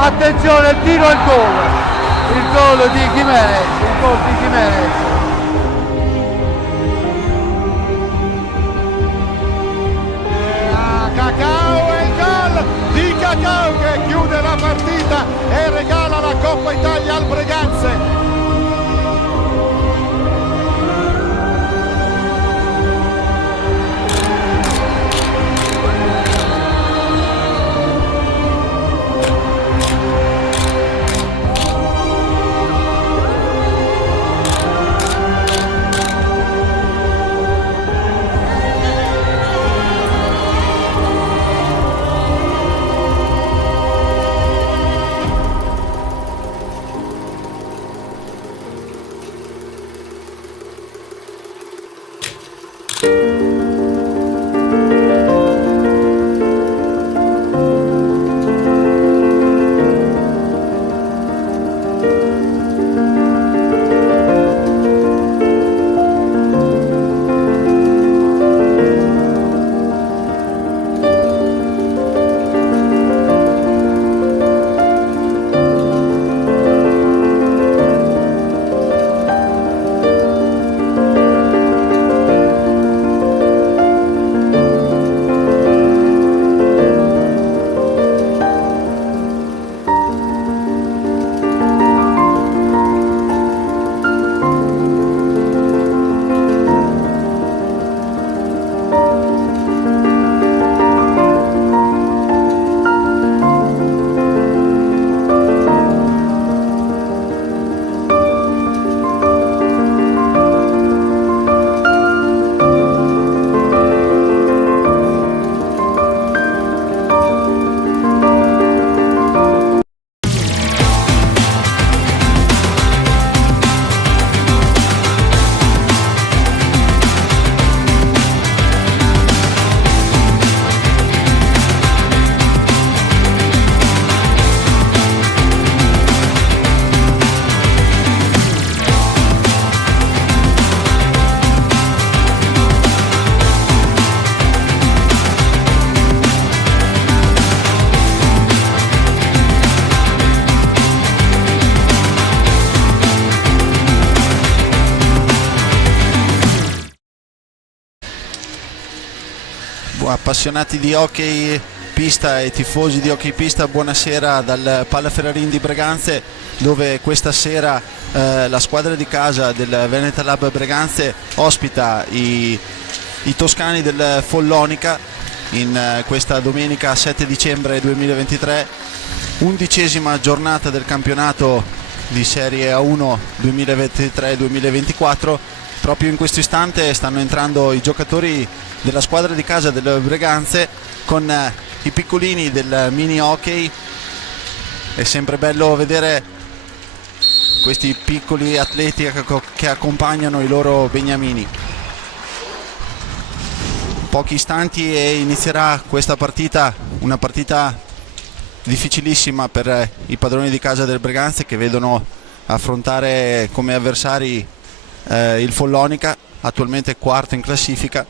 Attenzione, il tiro e il gol di Jimenez, Cacao e il gol di Cacao che chiude la partita e regala la Coppa Italia al Breganze. Appassionati di hockey pista e tifosi di hockey pista, buonasera dal Palla Ferrarin di Breganze, dove questa sera la squadra di casa del Veneta Lab Breganze ospita i toscani del Follonica in questa domenica 7 dicembre 2023, 11ª giornata del campionato di Serie A1 2023-2024. Proprio in questo istante stanno entrando i giocatori della squadra di casa del Breganze con i piccolini del mini hockey. È sempre bello vedere questi piccoli atleti che accompagnano i loro beniamini. Pochi istanti e inizierà questa partita, una partita difficilissima per i padroni di casa del Breganze, che vedono affrontare come avversari il Follonica, attualmente quarto in classifica.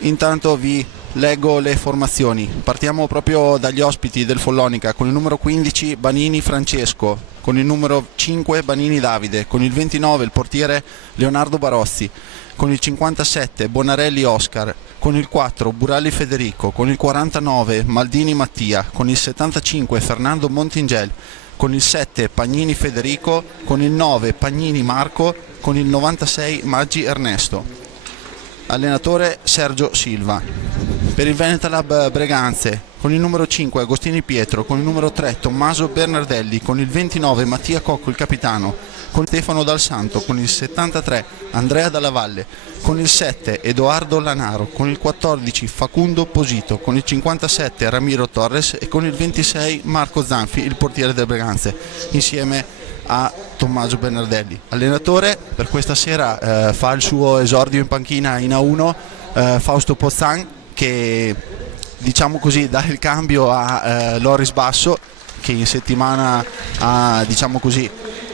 Intanto vi leggo le formazioni. Partiamo proprio dagli ospiti del Follonica, con il numero 15 Banini Francesco, con il numero 5 Banini Davide, con il 29 il portiere Leonardo Barozzi, con il 57 Bonarelli Oscar, con il 4 Buralli Federico, con il 49 Maldini Mattia, con il 75 Fernando Montingel, con il 7 Pagnini Federico, con il 9 Pagnini Marco, con il 96 Maggi Ernesto. Allenatore Sergio Silva. Per il Veneta Lab Breganze, con il numero 5 Agostini Pietro, con il numero 3 Tommaso Bernardelli, con il 29 Mattia Cocco il capitano, con Stefano Dal Santo, con il 73 Andrea Dalla Valle, con il 7 Edoardo Lanaro, con il 14 Facundo Posito, con il 57 Ramiro Torres e con il 26 Marco Zanfi, il portiere del Breganze, insieme a Tommaso Bernardelli. Allenatore per questa sera fa il suo esordio in panchina in A1 Fausto Pozzan, che diciamo così dà il cambio a Loris Basso, che in settimana ha diciamo così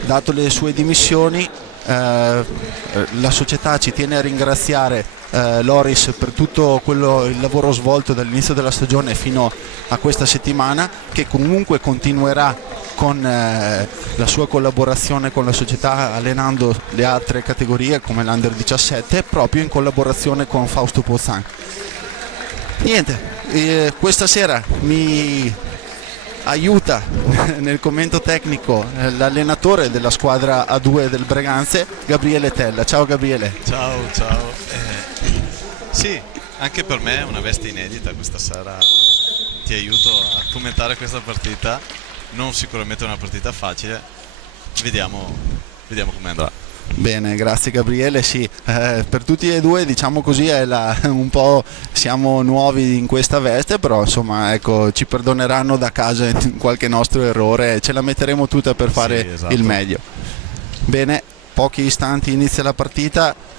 dato le sue dimissioni. La società ci tiene a ringraziare Loris per tutto il lavoro svolto dall'inizio della stagione fino a questa settimana, che comunque continuerà con la sua collaborazione con la società allenando le altre categorie come l'Under 17 proprio in collaborazione con Fausto Pozzan. Niente, questa sera mi aiuta nel commento tecnico l'allenatore della squadra A2 del Breganze, Gabriele Tella. Ciao Gabriele. Ciao. Sì, anche per me è una veste inedita questa sera, ti aiuto a commentare questa partita, non sicuramente una partita facile, vediamo come andrà. Bene, grazie Gabriele. Sì, per tutti e due diciamo così un po' siamo nuovi in questa veste, però insomma ecco, ci perdoneranno da casa qualche nostro errore, ce la metteremo tutta per fare sì, esatto. Il meglio. Bene, pochi istanti inizia la partita.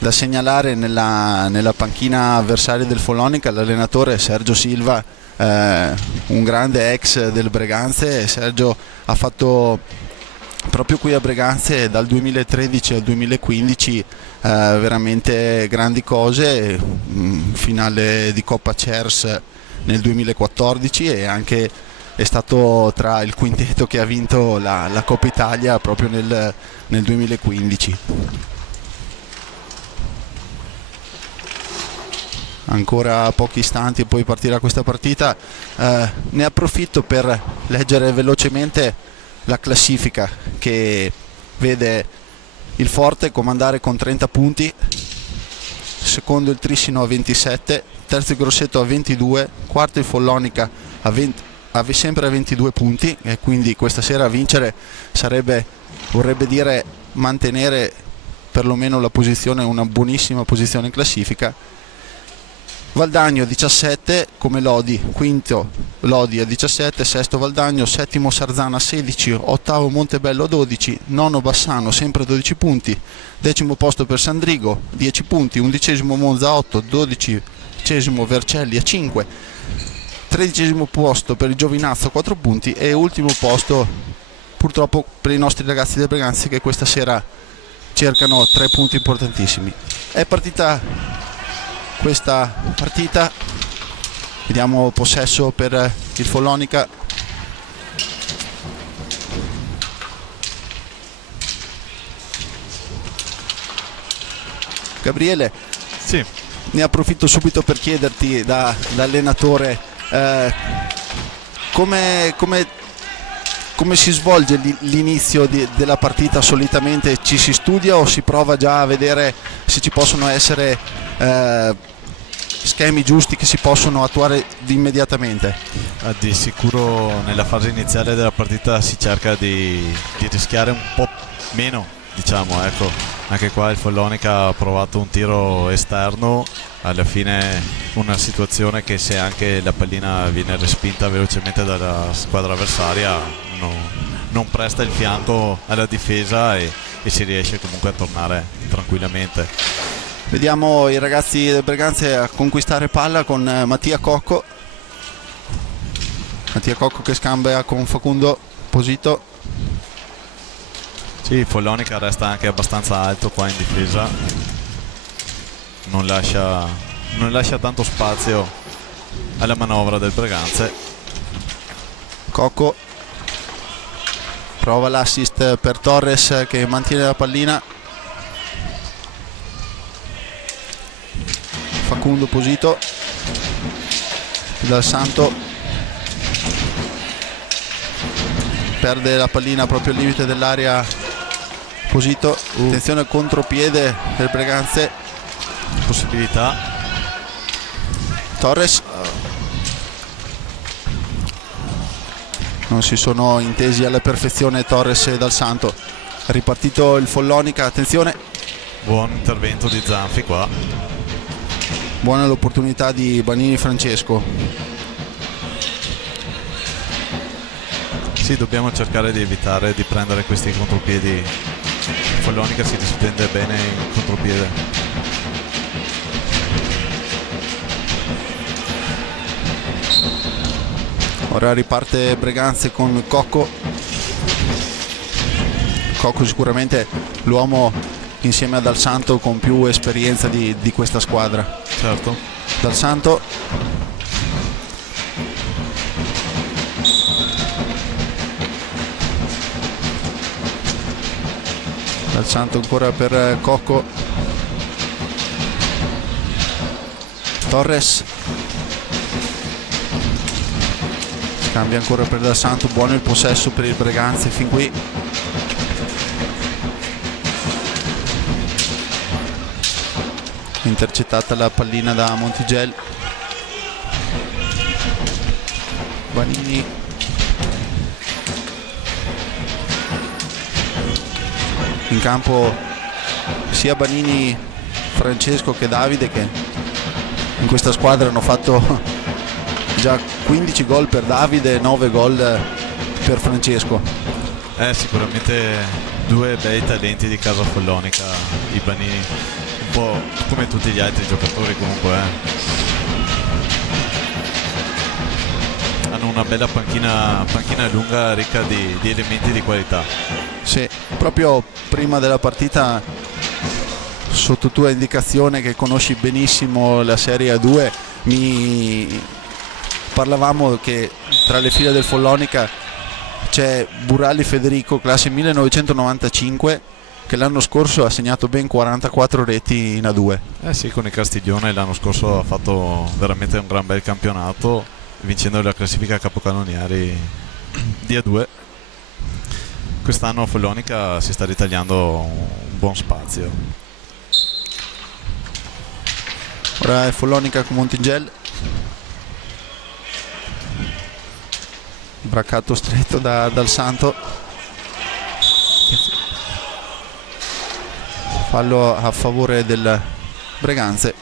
Da segnalare nella panchina avversaria del Follonica l'allenatore Sergio Silva, un grande ex del Breganze. Sergio ha fatto proprio qui a Breganze dal 2013 al 2015 veramente grandi cose, finale di Coppa Cers nel 2014 e anche è stato tra il quintetto che ha vinto la Coppa Italia proprio nel 2015. Ancora pochi istanti e poi partirà questa partita. Ne approfitto per leggere velocemente la classifica che vede il Forte comandare con 30 punti, secondo il Trissino a 27, terzo il Grosseto a 22, quarto il Follonica sempre a 22 punti e quindi questa sera vincere vorrebbe dire mantenere perlomeno la posizione, una buonissima posizione in classifica. Valdagno 17 come Lodi, quinto Lodi a 17, sesto Valdagno, settimo Sarzana 16, ottavo Montebello a 12, nono Bassano sempre a 12 punti, decimo posto per Sandrigo 10 punti, undicesimo Monza a 8, dodicesimo Vercelli a 5, tredicesimo posto per il Giovinazzo a 4 punti e ultimo posto purtroppo per i nostri ragazzi del Breganze che questa sera cercano 3 punti importantissimi. È partita questa partita, vediamo possesso per il Follonica. Gabriele, Sì. ne approfitto subito per chiederti da allenatore come si svolge l'inizio della partita. Solitamente ci si studia o si prova già a vedere se ci possono essere schemi giusti che si possono attuare immediatamente? Di sicuro nella fase iniziale della partita si cerca di rischiare un po' meno, diciamo, ecco. Anche qua il Follonica ha provato un tiro esterno, alla fine una situazione che se anche la pallina viene respinta velocemente dalla squadra avversaria non presta il fianco alla difesa e si riesce comunque a tornare tranquillamente. Vediamo i ragazzi del Breganze a conquistare palla con Mattia Cocco che scambia con Facundo Posito. Sì, Follonica resta anche abbastanza alto qua in difesa, non lascia tanto spazio alla manovra del Breganze. Cocco prova l'assist per Torres che mantiene la pallina. Facundo Posito dal Santo perde la pallina proprio al limite dell'area. Posito, attenzione al contropiede del Breganze, Possibilità. Torres non si sono intesi alla perfezione Torres e Dal Santo. È ripartito il Follonica, attenzione, Buon intervento di Zanfi qua. buona l'opportunità di Banini Francesco. Sì, dobbiamo cercare di evitare di prendere questi contropiedi. Follonica si difende bene in contropiede. Ora riparte Breganze con Cocco. Cocco sicuramente l'uomo insieme a Dal Santo con più esperienza di questa squadra. Certo. Dal Santo, Dal Santo ancora per Cocco, Torres, cambia ancora per Dal Santo, buono il possesso per il Breganze fin qui. Intercettata la pallina da Montigel. Banini, in campo sia Banini, Francesco che Davide, che in questa squadra hanno fatto già 15 gol per Davide e 9 gol per Francesco. Sicuramente due bei talenti di casa follonica, i Banini, un po' come tutti gli altri giocatori comunque. Hanno una bella panchina lunga, ricca di elementi di qualità. Sì, proprio prima della partita, sotto tua indicazione che conosci benissimo la Serie A2, parlavamo che tra le file del Follonica c'è Buralli Federico, classe 1995, che l'anno scorso ha segnato ben 44 reti in A2. Sì, con il Castiglione l'anno scorso ha fatto veramente un gran bel campionato, vincendo la classifica capocannonieri di A2. Quest'anno a Follonica si sta ritagliando un buon spazio. Ora è Follonica con Montigel, braccato stretto Dal Santo, fallo a favore del Breganze.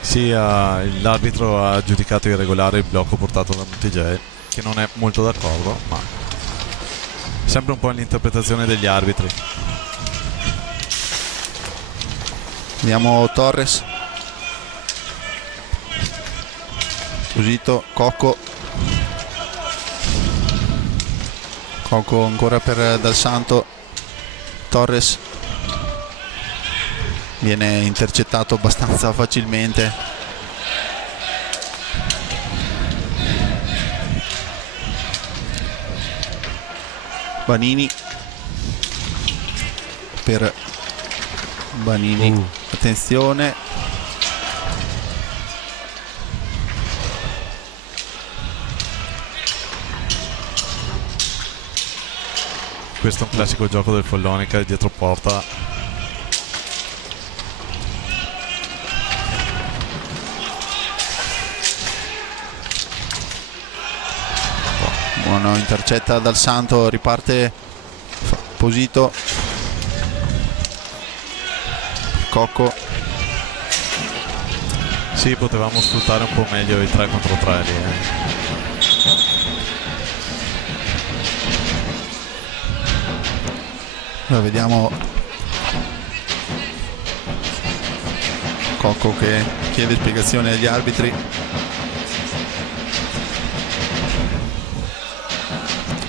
Sì, l'arbitro ha giudicato irregolare il blocco portato da Montigel, che non è molto d'accordo, ma sempre un po' l'interpretazione degli arbitri. Vediamo Torres, Cusito, Cocco ancora per Dal Santo, Torres viene intercettato abbastanza facilmente. Banini per Banini, attenzione, questo è un classico gioco del Follonica dietro porta. buono, intercetta Dal Santo, riparte Posito, Cocco. Sì, potevamo sfruttare un po' meglio i 3 contro 3 lì. Allora, vediamo Cocco che chiede spiegazioni agli arbitri.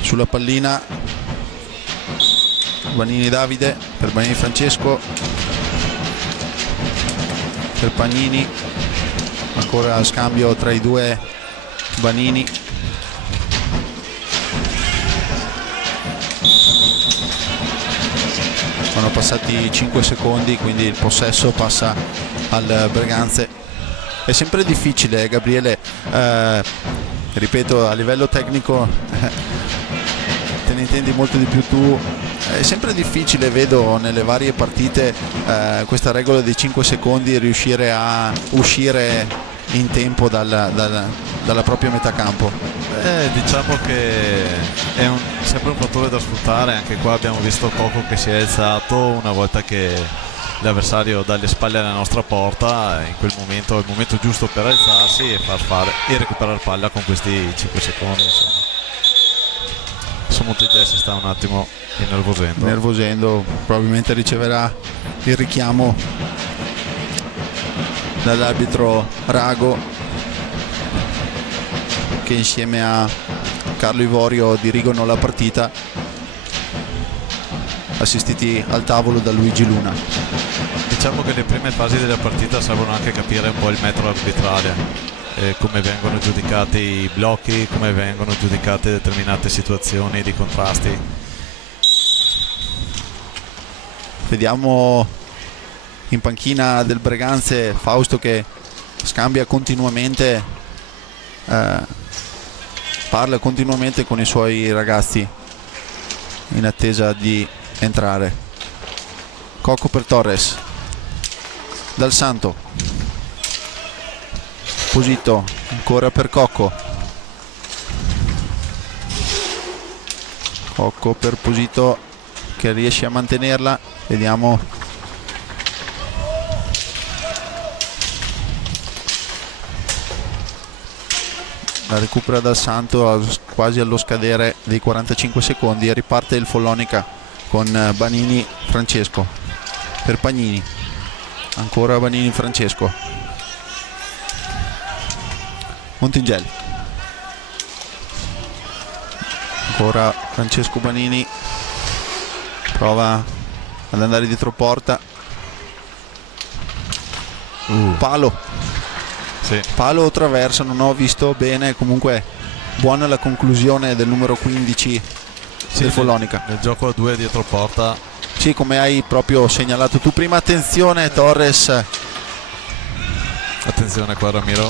Sulla pallina Banini Davide per Banini Francesco, per Pagnini, ancora scambio tra i due Banini. Sono passati 5 secondi, quindi il possesso passa al Breganze. È sempre difficile, Gabriele, ripeto, a livello tecnico te ne intendi molto di più tu. È sempre difficile, vedo nelle varie partite, questa regola dei 5 secondi, riuscire a uscire in tempo dalla propria metà campo. Diciamo che è sempre un fattore da sfruttare. Anche qua abbiamo visto Cocco che si è alzato una volta che l'avversario dà le spalle alla nostra porta. In quel momento è il momento giusto per alzarsi e far fare e recuperare palla con questi 5 secondi, insomma. Montigel si sta un attimo innervosendo, probabilmente riceverà il richiamo dall'arbitro Rago, che insieme a Carlo Ivorio dirigono la partita. assistiti al tavolo da Luigi Luna. Diciamo che le prime fasi della partita servono anche a capire un po' il metro arbitrale, come vengono giudicati i blocchi, come vengono giudicate determinate situazioni di contrasti. Vediamo in panchina del Breganze Fausto che scambia continuamente, parla continuamente con i suoi ragazzi in attesa di entrare. Cocco per Torres, Dal Santo, Posito ancora per Cocco, Cocco per Posito che riesce a mantenerla. Vediamo la recupera Dal Santo quasi allo scadere dei 45 secondi e riparte il Follonica con Banini Francesco per Pagnini, ancora Banini Francesco, Montingel, ancora Francesco Banini, prova ad andare dietro porta, palo, Sì. palo o traversa, non ho visto bene, comunque buona la conclusione del numero 15 del Follonica. Nel gioco a 2 dietro porta. Sì, come hai proprio segnalato tu prima. Attenzione Torres, Attenzione qua Ramiro,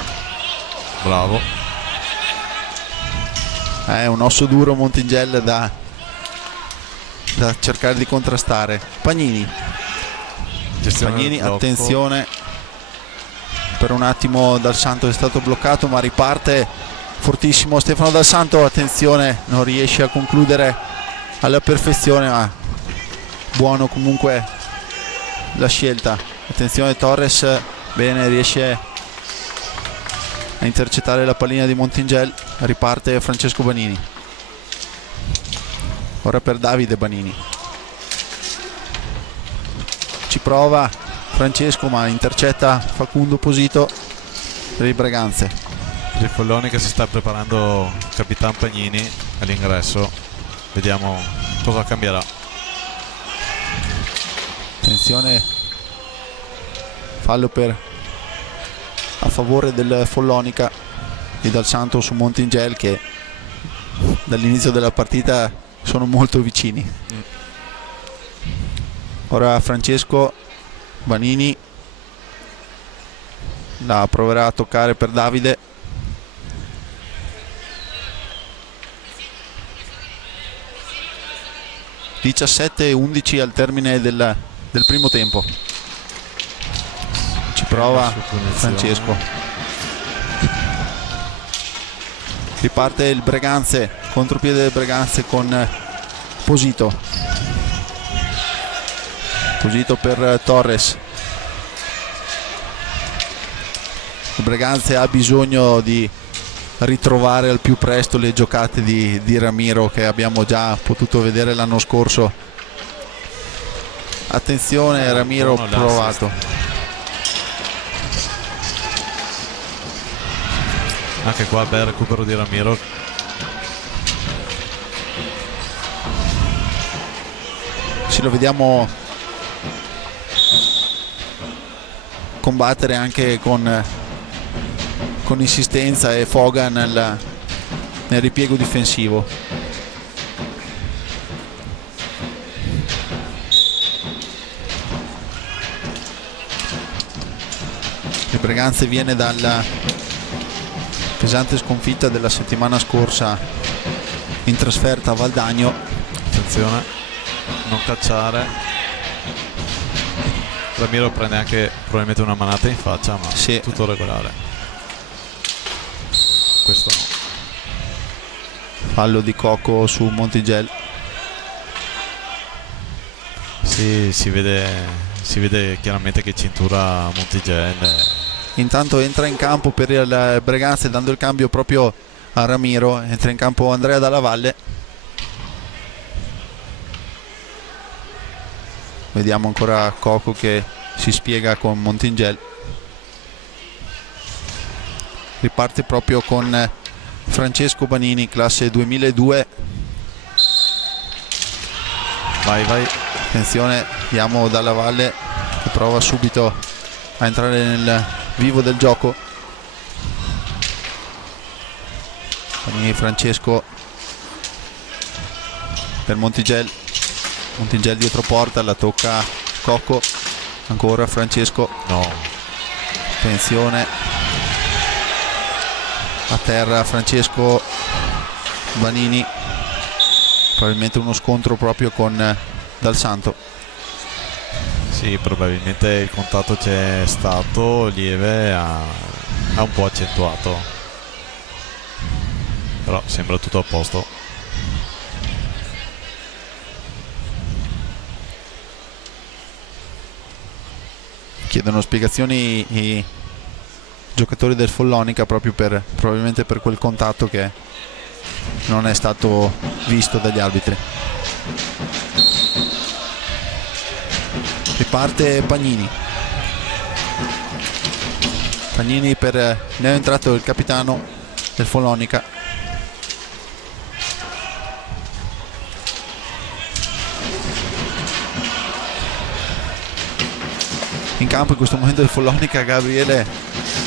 bravo. è un osso duro Montingel da cercare di contrastare. Pagnini, Gestione Pagnini, del blocco. attenzione, per un attimo Dal Santo è stato bloccato ma riparte fortissimo Stefano Dal Santo, attenzione, non riesce a concludere alla perfezione ma buono comunque la scelta. Attenzione Torres, bene, riesce a intercettare la pallina di Montingel, riparte Francesco Banini, ora per Davide Banini, ci prova Francesco ma intercetta Facundo Posito per il Breganze. Il Follonica si sta preparando Capitan Pagnini all'ingresso, vediamo cosa cambierà. Attenzione, fallo a favore del Follonica di Dal Santo su Montingel che dall'inizio della partita sono molto vicini. Ora Francesco Banini la proverà a toccare per Davide, (17:11) al termine del primo tempo. Ci prova Francesco, riparte il Breganze, contropiede del Breganze con Posito per Torres. Il Breganze ha bisogno di ritrovare al più presto le giocate di Ramiro che abbiamo già potuto vedere l'anno scorso. Attenzione, Ramiro provato. Anche qua bel recupero di Ramiro. Sì, lo vediamo combattere anche con insistenza e foga nel ripiego difensivo. Il Breganze viene dalla pesante sconfitta della settimana scorsa in trasferta a Valdagno. Attenzione, non cacciare. Ramiro prende anche probabilmente una manata in faccia, ma sì, tutto regolare. Questo no. Fallo di Cocco su Montigel. Sì, si vede chiaramente che cintura Montigel. Intanto entra in campo per il Breganze, dando il cambio proprio a Ramiro. Entra in campo Andrea Dalla Valle. Vediamo ancora Cocco che si spiega con Montingel. Riparte proprio con Francesco Banini, classe 2002. Vai, Attenzione, diamo Dalla Valle che prova subito a entrare nel vivo del gioco. Panini Francesco per Montigel dietro porta, la tocca Cocco, ancora Francesco, No, attenzione, a terra Francesco, Vanini, probabilmente uno scontro proprio con Dal Santo. sì, probabilmente il contatto c'è stato, lieve, ha un po' accentuato, però sembra tutto a posto. Chiedono spiegazioni i giocatori del Follonica proprio probabilmente per quel contatto che non è stato visto dagli arbitri. Riparte Pagnini per neoentrato il capitano del Follonica. In campo in questo momento del Follonica, Gabriele,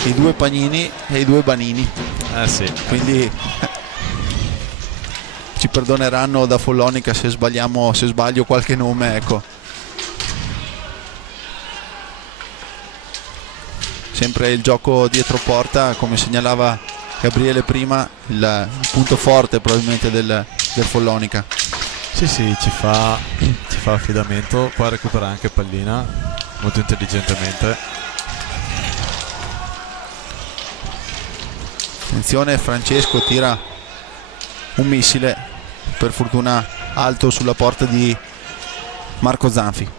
i due Pagnini e i due Banini, Sì, quindi ci perdoneranno da Follonica se sbaglio qualche nome, ecco. Sempre il gioco dietro porta, come segnalava Gabriele prima, il punto forte probabilmente del Follonica. sì, ci fa affidamento, poi recupera anche pallina molto intelligentemente. Attenzione, Francesco tira un missile, per fortuna alto, sulla porta di Marco Zanfi.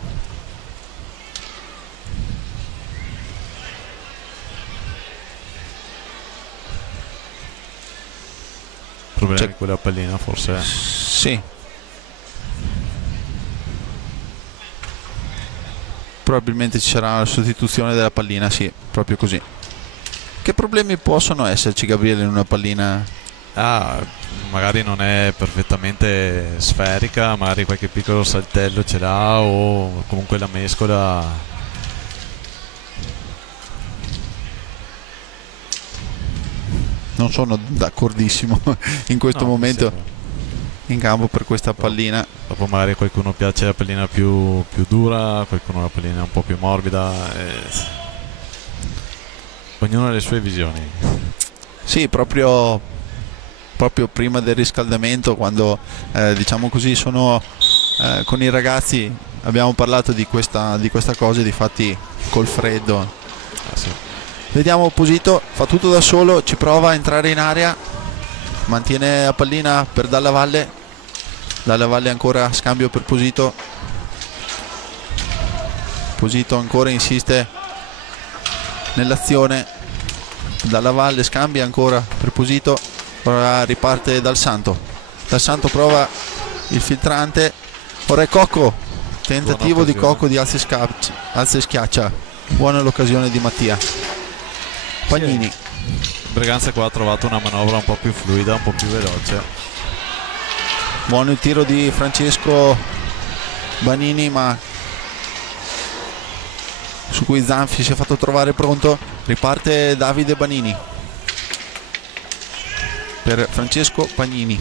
Problemi con la pallina forse. Sì, probabilmente ci sarà la sostituzione della pallina, sì, proprio così. Che problemi possono esserci, Gabriele, in una pallina? Magari non è perfettamente sferica, magari qualche piccolo saltello ce l'ha, o comunque la mescola. Non sono d'accordissimo in questo No, momento sembra. in campo per questa pallina. Dopo magari a qualcuno piace la pallina più dura, qualcuno la pallina un po' più morbida. Ognuno ha le sue visioni. Sì, proprio prima del riscaldamento, quando diciamo così sono con i ragazzi, abbiamo parlato di questa cosa, difatti col freddo. Sì. Vediamo Posito, fa tutto da solo, ci prova a entrare in area, mantiene la pallina per Dalla Valle ancora scambio per Posito ancora insiste nell'azione, Dalla Valle scambia ancora per Posito, ora riparte Dal Santo prova il filtrante, ora è Cocco, tentativo di Cocco di alza e schiaccia, buona l'occasione di Mattia. Pagnini, Breganza qua ha trovato una manovra un po' più fluida, un po' più veloce. buono il tiro di Francesco Banini, ma su cui Zanfi si è fatto trovare pronto. Riparte Davide Banini per Francesco Pagnini,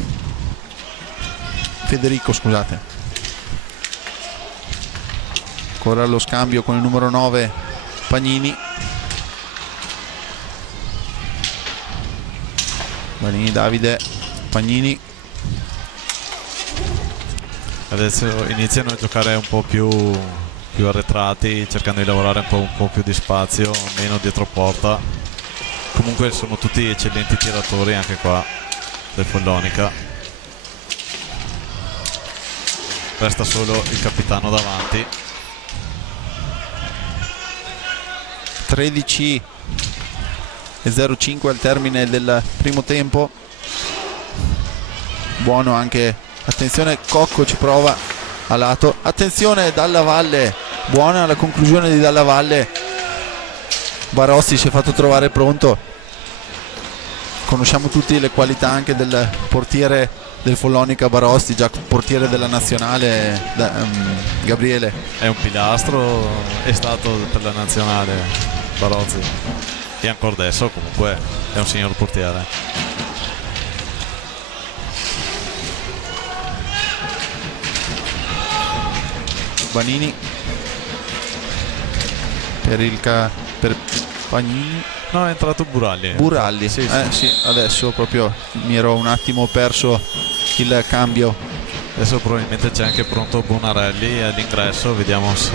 Federico, scusate. Ancora lo scambio con il numero 9 Pagnini. Banini, Davide, Pagnini. Adesso iniziano a giocare un po' più arretrati, cercando di lavorare un po' più di spazio, meno dietro porta. Comunque sono tutti eccellenti tiratori anche qua del Follonica. Resta solo il capitano davanti. 13:05 al termine del primo tempo. Buono anche, attenzione, Cocco ci prova a lato, attenzione Dalla Valle, buona la conclusione di Dalla Valle. Barozzi si è fatto trovare pronto. Conosciamo tutti le qualità anche del portiere del Follonica Barozzi, già portiere della nazionale, Gabriele. È un pilastro, è stato per la nazionale Barozzi e ancora adesso comunque è un signor portiere. Banini per Pagnini. No, è entrato Buralli. Buralli, sì. Sì, adesso proprio mi ero un attimo perso il cambio. Adesso probabilmente c'è anche pronto Bonarelli all'ingresso, vediamo se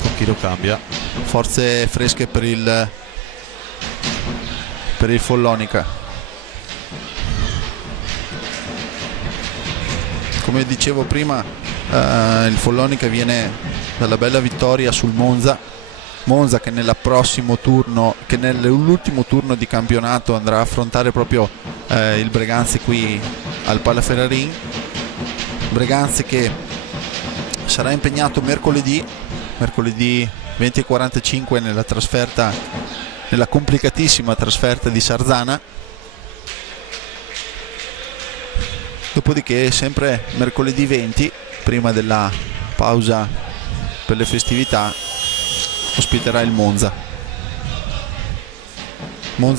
con chi lo cambia. Forze fresche per il Follonica. Come dicevo prima, il Follonica viene dalla bella vittoria sul Monza che nell'ultimo turno di campionato andrà a affrontare proprio il Breganze qui al Palaferrarin. Breganze che sarà impegnato mercoledì 20:45 nella complicatissima trasferta di Sarzana. Dopodiché sempre mercoledì 20, prima della pausa per le festività, ospiterà il Monza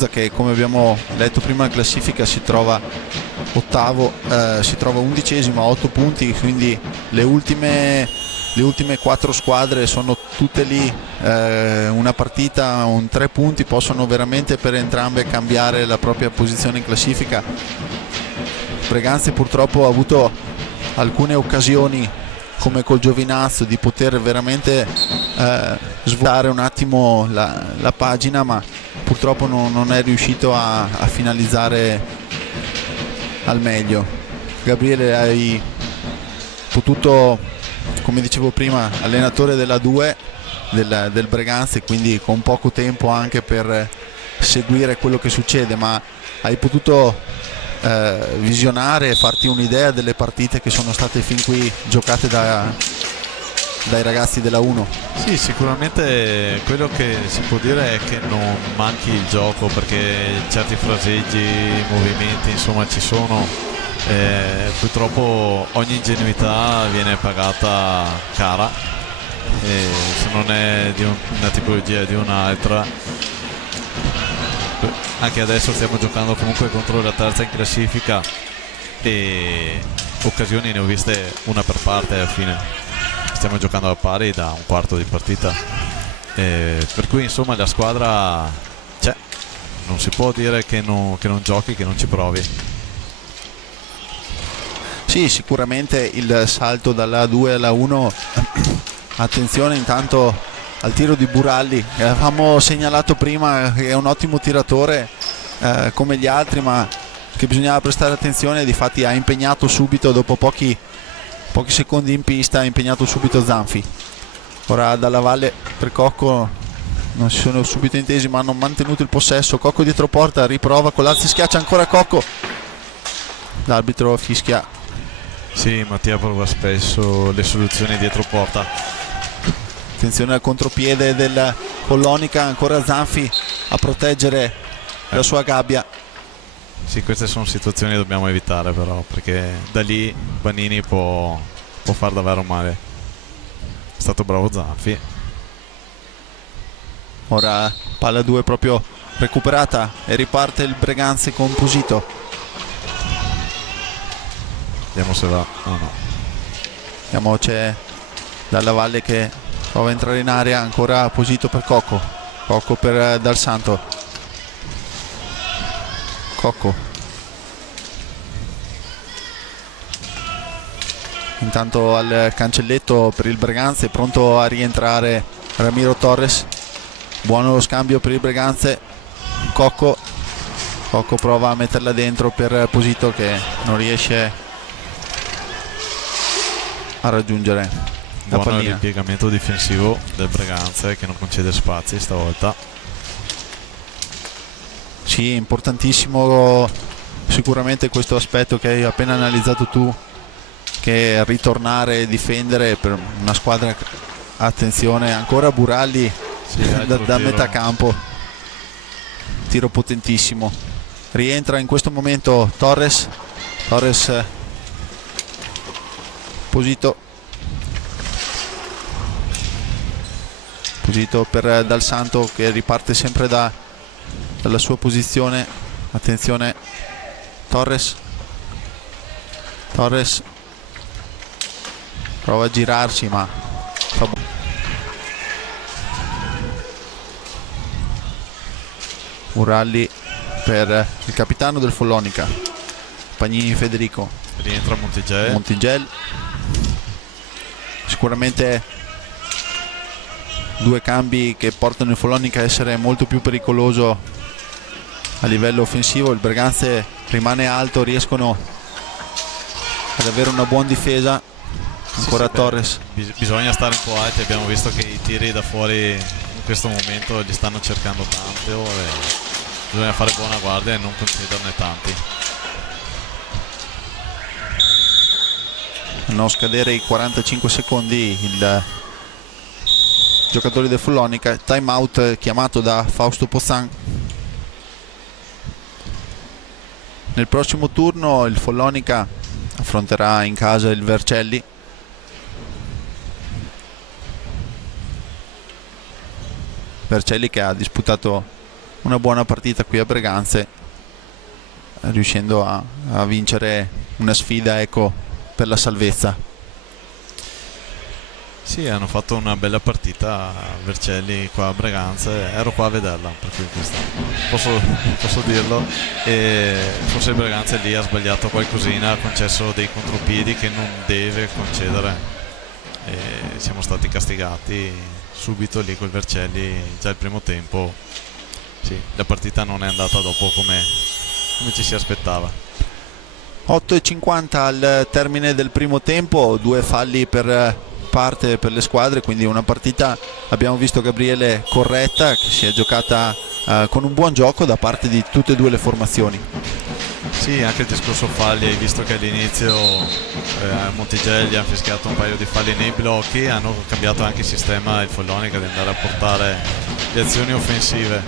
che, come abbiamo letto prima in classifica, si trova ottavo, si trova 11esimo a 8 punti, quindi le ultime 4 squadre sono tutte lì, una partita, 3 punti possono veramente per entrambe cambiare la propria posizione in classifica. Breganze purtroppo ha avuto alcune occasioni, come col Giovinazzo, di poter veramente svuotare un attimo la pagina, ma purtroppo non è riuscito a finalizzare al meglio. Gabriele, hai potuto, come dicevo prima, allenatore della 2 del Breganze, quindi con poco tempo anche per seguire quello che succede, ma hai potuto visionare e farti un'idea delle partite che sono state fin qui giocate dai ragazzi della 1? Sì, sicuramente quello che si può dire è che non manchi il gioco, perché certi fraseggi, movimenti insomma ci sono, purtroppo ogni ingenuità viene pagata cara, se non è di una tipologia di un'altra. Anche adesso stiamo giocando comunque contro la terza in classifica e occasioni ne ho viste una per parte alla fine. Stiamo giocando a pari da un quarto di partita, per cui insomma la squadra c'è, non si può dire che non giochi, che non ci provi. Sì, sicuramente il salto dalla 2 alla 1, attenzione intanto al tiro di Buralli, avevamo segnalato prima che è un ottimo tiratore come gli altri, ma che bisognava prestare attenzione. Difatti ha impegnato subito, dopo pochi secondi in pista, ha impegnato subito Zanfi. Ora dalla valle per Cocco, non si sono subito intesi ma hanno mantenuto il possesso. Cocco dietro porta, riprova con l'alzo, schiaccia ancora Cocco, l'arbitro fischia. Sì, Mattia prova spesso le soluzioni dietro porta. Attenzione al contropiede del Follonica, ancora Zanfi a proteggere la sua gabbia. Sì, queste sono situazioni che dobbiamo evitare però, perché da lì Banini può far davvero male. È stato bravo Zanfi. Ora palla 2 proprio recuperata e riparte il Breganze con Pusito. Vediamo se va. No. Vediamo, c'è Dalla Valle che prova a entrare in area, ancora Pusito per Cocco per Dal Santo. Cocco intanto al cancelletto per il Breganze, pronto a rientrare Ramiro Torres. Buono lo scambio per il Breganze. Cocco prova a metterla dentro per Pusito, che non riesce a raggiungere la buono pallina. Il ripiegamento difensivo del Breganze, che non concede spazi stavolta. Sì, importantissimo sicuramente questo aspetto che hai appena analizzato tu, che ritornare e difendere per una squadra. Attenzione, ancora Buralli, sì, da metà campo, tiro potentissimo. Rientra in questo momento Torres Torres, Posito per Dal Santo che riparte sempre dalla sua posizione. Attenzione, Torres prova a girarsi ma fa un rally per il capitano del Follonica, Pagnini Federico. Rientra Montigel. Sicuramente due cambi che portano il Follonica a essere molto più pericoloso a livello offensivo. Il Breganze rimane alto, riescono ad avere una buona difesa. Ancora Torres. Bisogna stare un po' alti, abbiamo visto che i tiri da fuori in questo momento li stanno cercando tanto e bisogna fare buona guardia e non concederne tanti. A non scadere i 45 secondi il giocatore del Follonica. Time out chiamato da Fausto Pozzan. Nel prossimo turno il Follonica affronterà in casa il Vercelli. Vercelli che ha disputato una buona partita qui a Breganze, riuscendo a vincere una sfida, ecco, per la salvezza. Sì, hanno fatto una bella partita Vercelli qua a Breganze, ero qua a vederla, per cui posso dirlo, e forse il Breganze lì ha sbagliato qualcosina, ha concesso dei contropiedi che non deve concedere e siamo stati castigati subito lì col Vercelli già il primo tempo. Sì, la partita non è andata dopo come ci si aspettava. 8:50 al termine del primo tempo, 2 falli per parte per le squadre, quindi una partita, abbiamo visto, Gabriele, corretta, che si è giocata con un buon gioco da parte di tutte e due le formazioni. Sì, anche il discorso falli, hai visto che all'inizio Montigelli ha fischiato un paio di falli nei blocchi, hanno cambiato anche il sistema il Follonica di andare a portare le azioni offensive,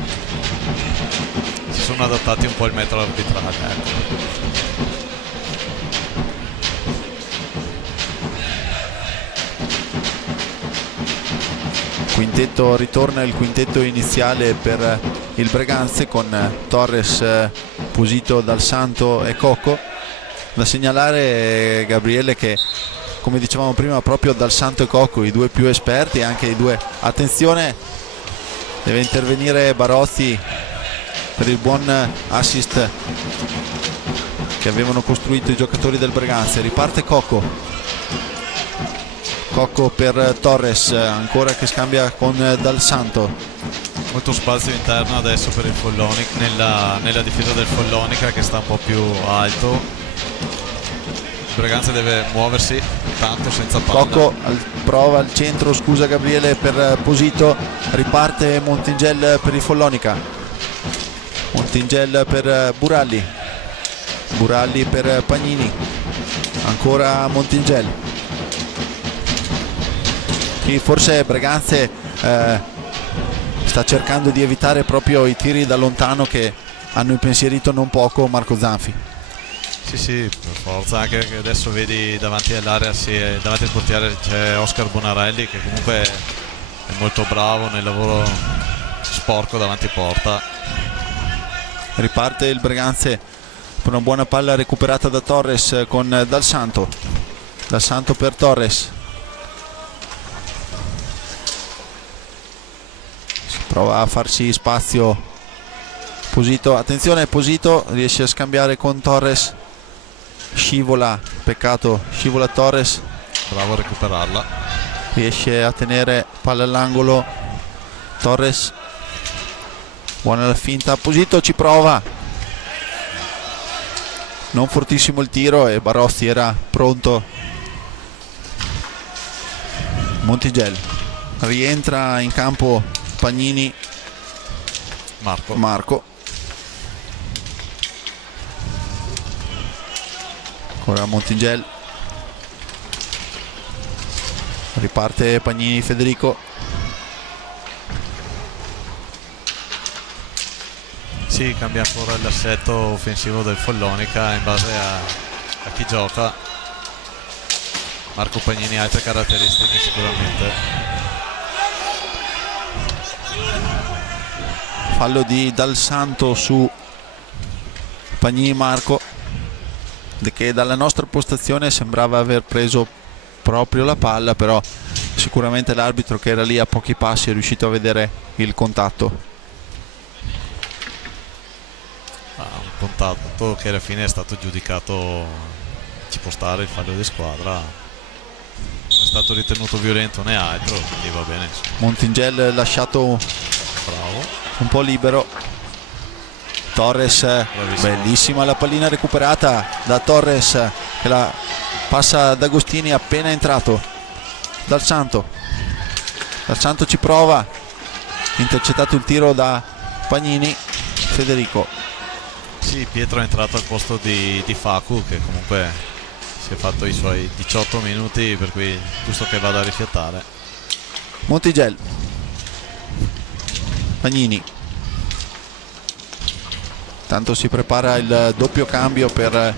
si sono adattati un po' al metodo arbitrale, ecco. Quintetto, ritorna il quintetto iniziale per il Breganze con Torres, Posito, Dal Santo e Cocco. Da segnalare, Gabriele, che come dicevamo prima proprio Dal Santo e Cocco, i due più esperti, anche i due, attenzione, deve intervenire Barozzi per il buon assist che avevano costruito i giocatori del Breganze. Riparte Cocco per Torres, ancora che scambia con Dal Santo. Molto spazio interno adesso per il Follonica, nella difesa del Follonica, che sta un po' più alto. Il Breganze deve muoversi tanto senza palla. Cocco prova al centro, scusa Gabriele, per Posito. Riparte Montigel per il Follonica. Montigel per Buralli per Pagnini. Ancora Montigel. Forse Breganze sta cercando di evitare proprio i tiri da lontano che hanno impensierito non poco Marco Zanfi. Sì, per forza, anche che adesso vedi davanti all'area, davanti al portiere c'è Oscar Bonarelli, che comunque è molto bravo nel lavoro sporco davanti porta. Riparte il Breganze per una buona palla recuperata da Torres con Dal Santo per Torres. Prova a farsi spazio Posito, attenzione, Posito riesce a scambiare con Torres, scivola, peccato, scivola Torres, bravo a recuperarla, riesce a tenere palla all'angolo Torres, buona la finta, Posito ci prova, non fortissimo il tiro e Barozzi era pronto. Montigel, rientra in campo Pagnini, Marco. Ancora Montigel, riparte Pagnini Federico. Sì, cambia ancora l'assetto offensivo del Follonica in base a chi gioca. Marco Pagnini ha altre caratteristiche sicuramente. Fallo di Dal Santo su Pagnini Marco, che dalla nostra postazione sembrava aver preso proprio la palla, però sicuramente l'arbitro, che era lì a pochi passi, è riuscito a vedere il contatto. Un contatto che alla fine è stato giudicato, ci può stare il fallo di squadra, non è stato ritenuto violento né altro, quindi va bene. Montingel lasciato Bravo. un po' libero. Torres, bravissimo. Bellissima la pallina recuperata da Torres, che la passa ad Agostini appena entrato. Dal Santo ci prova, intercettato il tiro da Pagnini. Federico. Sì, Pietro è entrato al posto di Facu, che comunque si è fatto i suoi 18 minuti, per cui giusto che vada a rifiatare. Montigel, Pagnini, tanto si prepara il doppio cambio per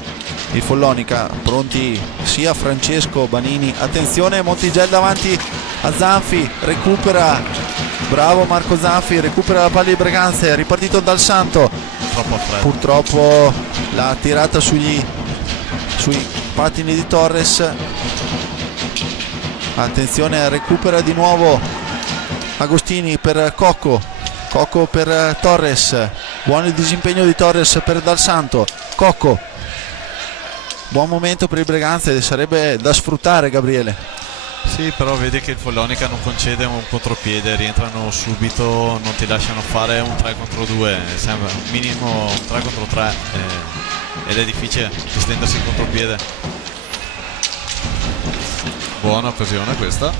il Follonica, pronti sia Francesco Banini. Attenzione, Montigel davanti a Zanfi, recupera, bravo Marco Zanfi, recupera la palla di Breganze, è ripartito Dal Santo, purtroppo l'ha tirata sui pattini di Torres. Attenzione, recupera di nuovo Agostini per Cocco per Torres, buono il disimpegno di Torres per Dal Santo. Cocco, buon momento per il Breganze, sarebbe da sfruttare, Gabriele. Sì, però vedi che il Follonica non concede un contropiede, rientrano subito, non ti lasciano fare un 3 contro 2, sembra un minimo un 3 contro 3 ed è difficile estendersi il contropiede. Buona occasione questa.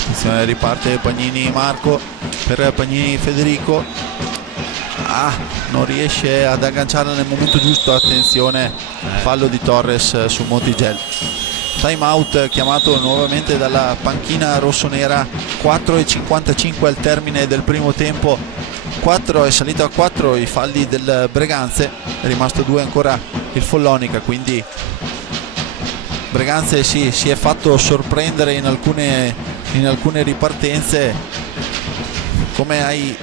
Attenzione, riparte Pagnini Marco per Pagnini Federico. Non riesce ad agganciarla nel momento giusto. Attenzione, fallo di Torres su Montigel. Time out chiamato nuovamente dalla panchina rossonera. 4:55 al termine del primo tempo. 4 è salito a 4 i falli del Breganze, è rimasto 2 ancora il Follonica, quindi Breganze si è fatto sorprendere in alcune ripartenze. Come hai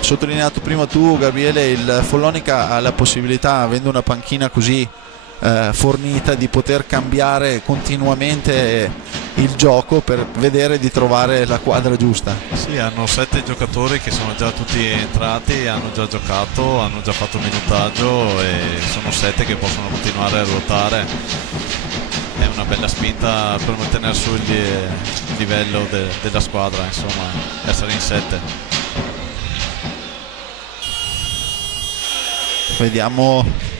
sottolineato prima tu, Gabriele, il Follonica ha la possibilità, avendo una panchina così fornita, di poter cambiare continuamente il gioco per vedere di trovare la quadra giusta. Sì, hanno 7 giocatori che sono già tutti entrati, hanno già giocato, hanno già fatto minutaggio e sono 7 che possono continuare a ruotare. È una bella spinta per mantenere su il livello della squadra, insomma, essere in 7. Vediamo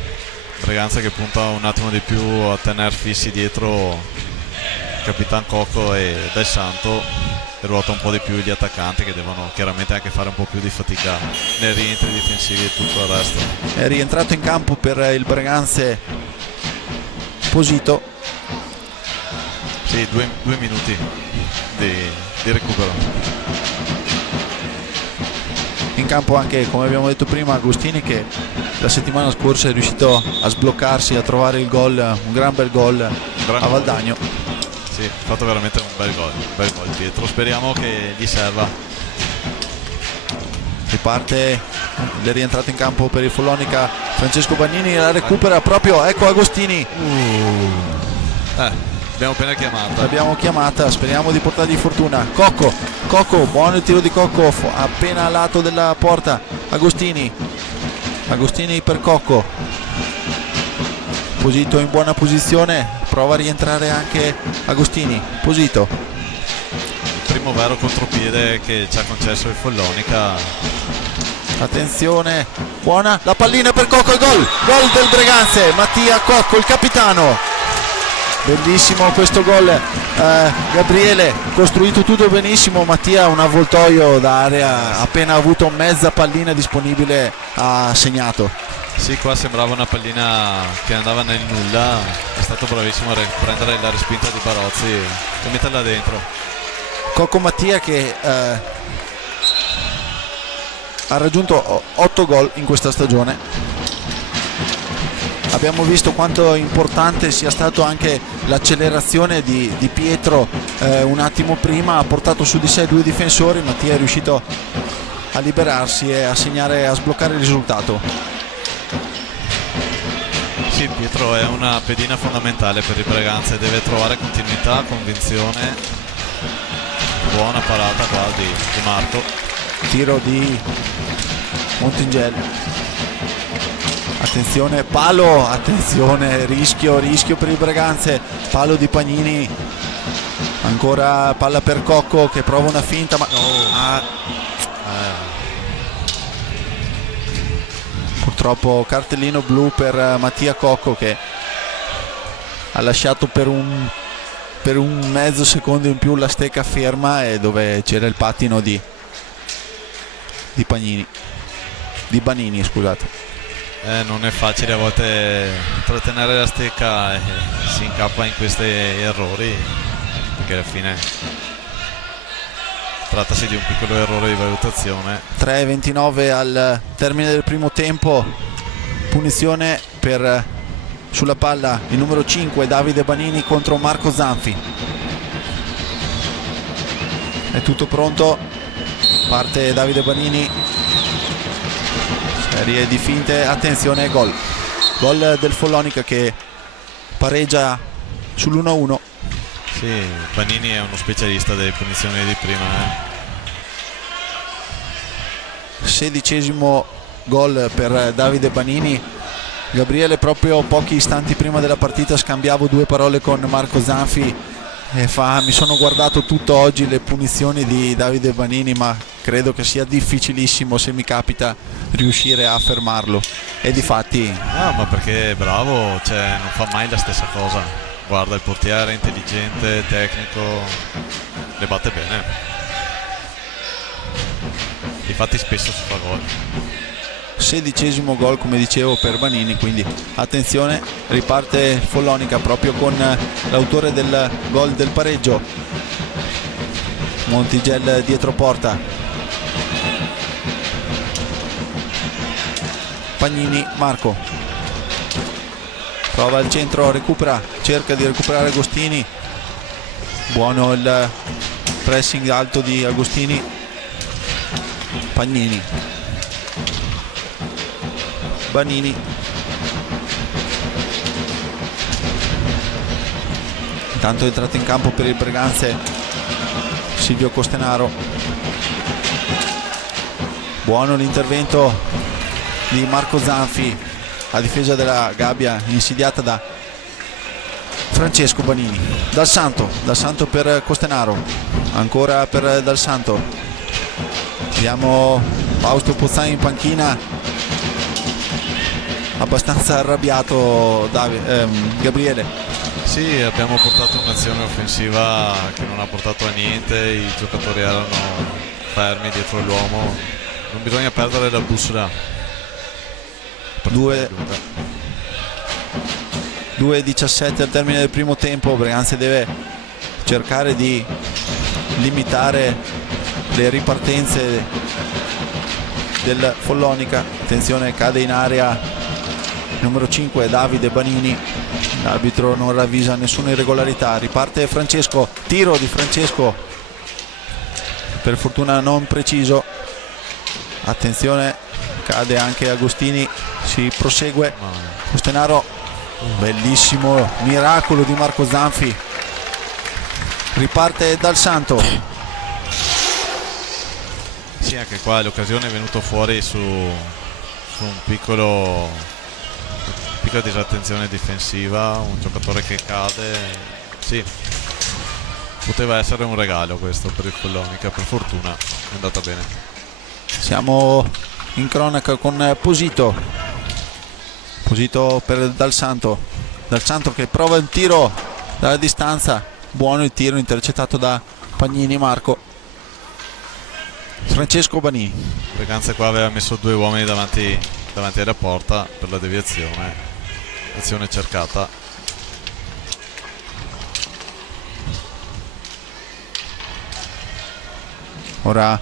Breganza che punta un attimo di più a tenere fissi dietro Capitan Cocco e Dal Santo, e ruota un po' di più gli attaccanti, che devono chiaramente anche fare un po' più di fatica nei rientri difensivi e tutto il resto. È rientrato in campo per il Breganze Posito. Sì, due minuti di recupero. In campo anche, come abbiamo detto prima, Agostini, che la settimana scorsa è riuscito a sbloccarsi, a trovare il gol, un gran bel gol a Valdagno. Sì, ha fatto veramente un bel gol Pietro, speriamo che gli serva. Riparte, è rientrato in campo per il Follonica Francesco Bagnini, la recupera proprio, ecco Agostini. L'abbiamo chiamata, speriamo di portargli fortuna. Cocco, buono il tiro di Cocco, appena a lato della porta. Agostini per Cocco. Posito in buona posizione, prova a rientrare anche Agostini. Posito. Il primo vero contropiede che ci ha concesso il Follonica. Attenzione, buona la pallina per Cocco, il gol del Breganze. Mattia Cocco, il capitano. Bellissimo questo gol, Gabriele, costruito tutto benissimo. Mattia, un avvoltoio d'area, appena avuto mezza pallina disponibile ha segnato. Sì, qua sembrava una pallina che andava nel nulla, è stato bravissimo a prendere la respinta di Barozzi e metterla dentro. Cocco Mattia che ha raggiunto 8 gol in questa stagione. abbiamo visto quanto importante sia stato anche l'accelerazione di Pietro un attimo prima, ha portato su di sé 2 difensori. Mattia è riuscito a liberarsi e a segnare, a sbloccare il risultato. Sì, Pietro è una pedina fondamentale per il Braganza e deve trovare continuità, convinzione. Buona parata qua di Marco. Tiro di Montingel, attenzione, palo, attenzione, rischio per il Braganza, palo di Pagnini, ancora palla per Cocco che prova una finta ma purtroppo cartellino blu per Mattia Cocco che ha lasciato per un mezzo secondo in più la stecca ferma, e dove c'era il pattino di Banini, scusate. Non è facile a volte trattenere la stecca e si incappa in questi errori, perché alla fine trattasi di un piccolo errore di valutazione. 3:29 al termine del primo tempo, punizione sulla palla il numero 5 Davide Banini contro Marco Zanfi. È tutto pronto, parte Davide Banini, serie di finte, attenzione, gol del Follonica che pareggia sull'1-1. Sì, Banini è uno specialista delle punizioni di prima. 16° gol per Davide Banini. Gabriele, proprio pochi istanti prima della partita scambiavo 2 parole con Marco Zanfi e mi sono guardato tutto oggi le punizioni di Davide Banini, ma credo che sia difficilissimo, se mi capita, riuscire a fermarlo, e difatti ma perché è bravo, cioè non fa mai la stessa cosa, guarda il portiere, intelligente, tecnico, le batte bene, difatti spesso si fa gol. 16° gol, come dicevo, per Banini, quindi attenzione, riparte Follonica proprio con l'autore del gol del pareggio, Montigel dietro porta. Pagnini, Marco prova il centro, cerca di recuperare Agostini, buono il pressing alto di Agostini. Pagnini, Banini, intanto è entrato in campo per il Breganze Silvio Costenaro. Buono l'intervento di Marco Zanfi a difesa della gabbia insidiata da Francesco Banini. Dal Santo per Costenaro, ancora per Dal Santo. Vediamo Fausto Pozzani in panchina, abbastanza arrabbiato Gabriele. Sì, abbiamo portato un'azione offensiva che non ha portato a niente, i giocatori erano fermi dietro l'uomo, non bisogna perdere la bussola. 2:17 al termine del primo tempo, Breganze deve cercare di limitare le ripartenze del Follonica. Attenzione, cade in area numero 5 Davide Banini, l'arbitro non ravvisa nessuna irregolarità, riparte Francesco, tiro di Francesco, per fortuna non preciso, attenzione, cade anche Agostini, si prosegue. Costenaro, bellissimo miracolo di Marco Zanfi, riparte Dal Santo. Sì, anche qua l'occasione è venuta fuori su un piccola disattenzione difensiva, un giocatore che cade. Sì, poteva essere un regalo questo per il Follonica, per fortuna è andata bene. Siamo in cronaca con Posito per Dal Santo che prova il tiro dalla distanza, buono il tiro, intercettato da Pagnini. Marco, Francesco Banini. Breganze qua aveva messo 2 uomini davanti alla porta per la deviazione, azione cercata. Ora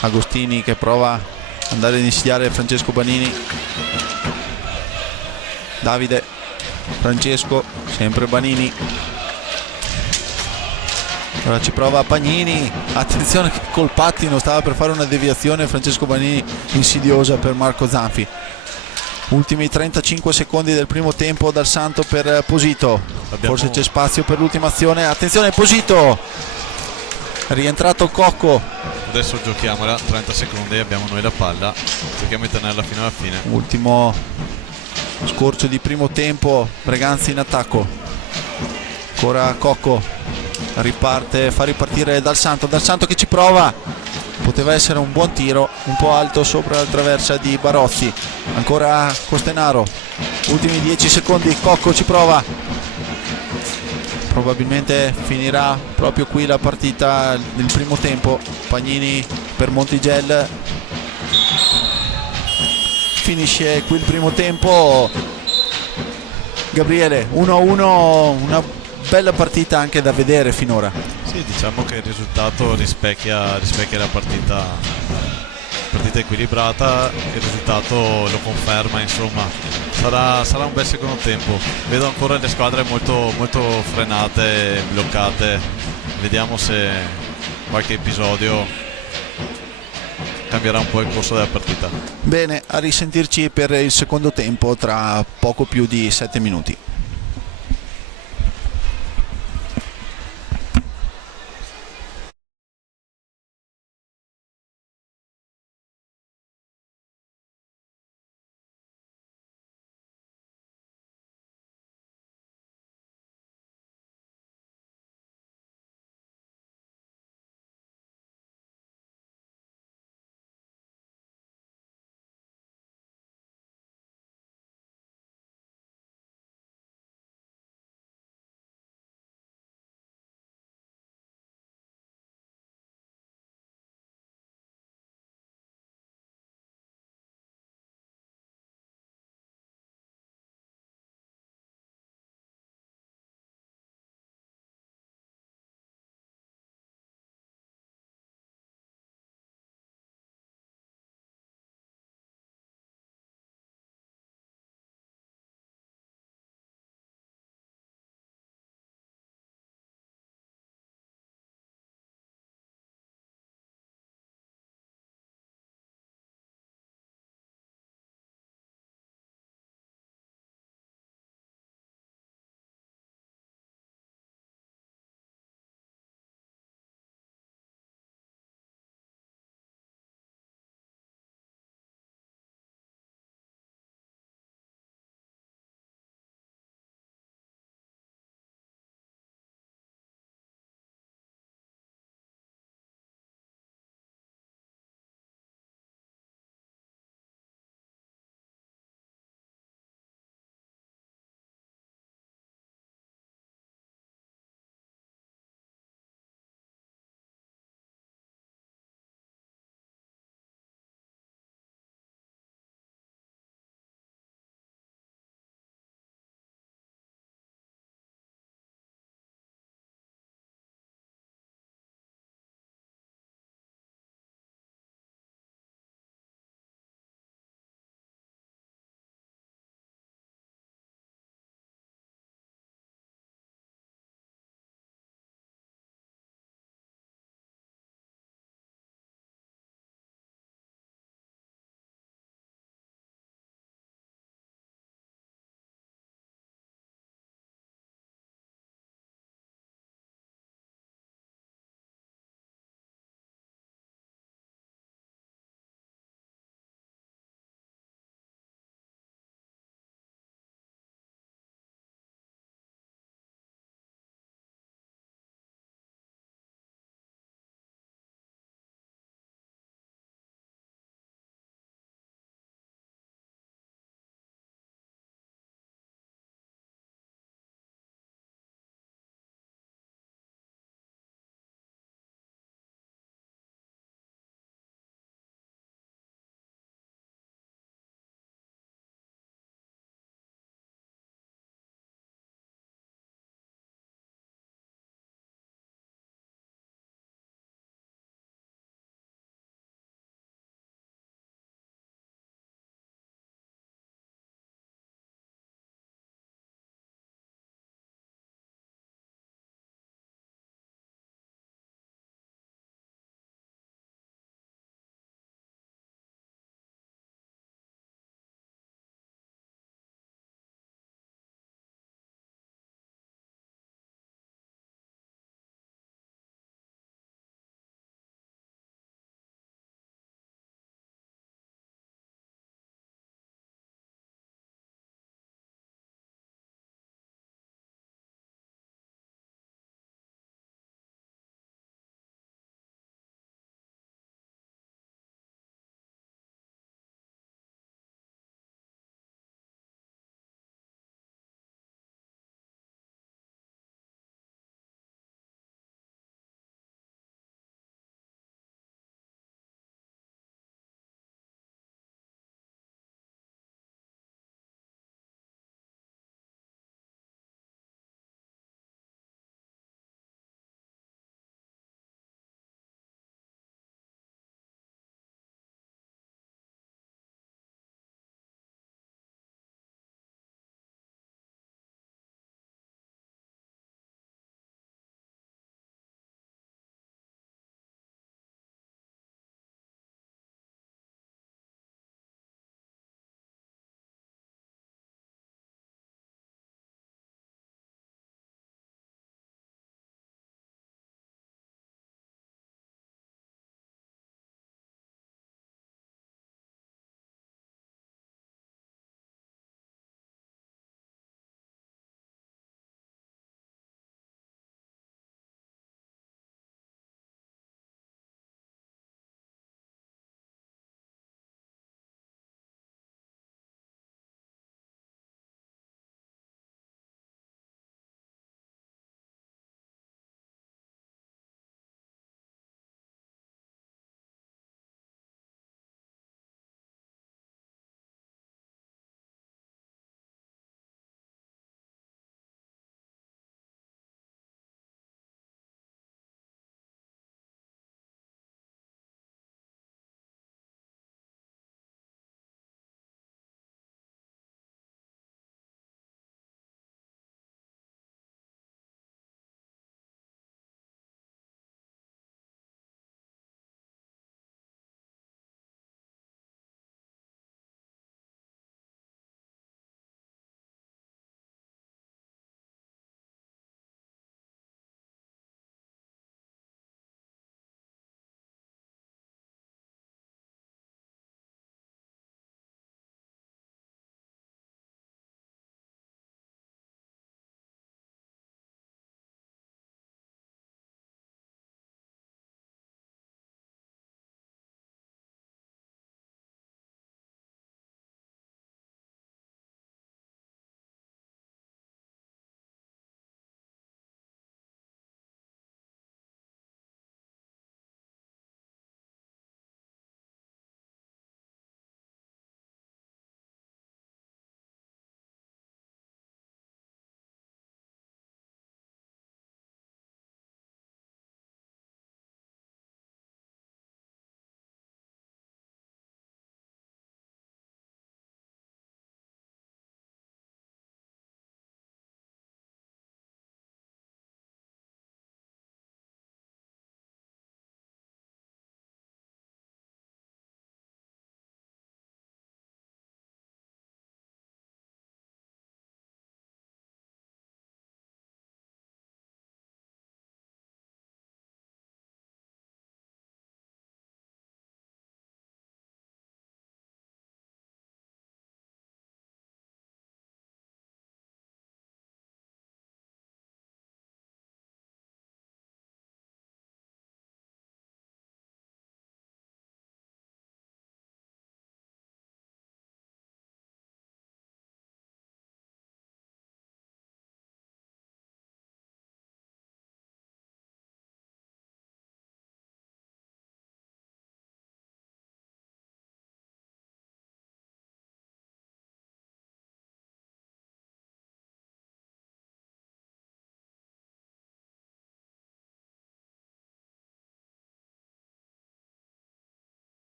Agostini che prova ad andare ad insidiare Francesco Banini. Davide, Francesco, sempre Banini. Ora ci prova Pagnini, attenzione che col pattino stava per fare una deviazione Francesco Banini insidiosa per Marco Zanfi. Ultimi 35 secondi del primo tempo dal Santo per Posito. Forse c'è spazio per l'ultima azione, attenzione Posito, rientrato Cocco. Adesso giochiamola, 30 secondi, abbiamo noi la palla, cerchiamo di tenerla fino alla fine. Ultimo scorcio di primo tempo, Breganzi in attacco, ancora Cocco, riparte, fa ripartire Dal Santo che ci prova, poteva essere un buon tiro, un po' alto sopra la traversa di Barozzi. Ancora Costenaro, ultimi 10 secondi, Cocco ci prova, probabilmente finirà proprio qui la partita del primo tempo. Pagnini per Montigel, finisce qui il primo tempo. Gabriele, 1-1, una bella partita anche da vedere finora. Sì, diciamo che il risultato rispecchia la partita equilibrata, il risultato lo conferma, insomma sarà un bel secondo tempo. Vedo ancora le squadre molto, molto frenate, bloccate, vediamo se qualche episodio cambierà un po' il corso della partita. Bene, a risentirci per il secondo tempo tra poco più di 7 minuti.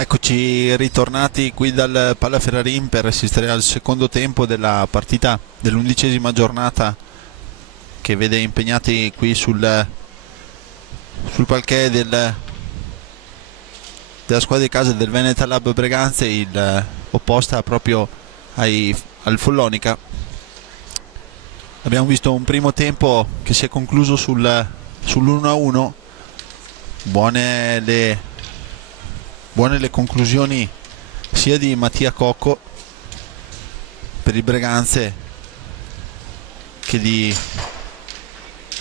Eccoci ritornati qui dal Pallaferrarin per assistere al secondo tempo della partita dell'11ª giornata, che vede impegnati qui sul parquet della squadra di casa del Veneta Lab Breganze, opposta proprio al Follonica. Abbiamo visto un primo tempo che si è concluso sull'1-1. Buone le conclusioni sia di Mattia Cocco per il Breganze che di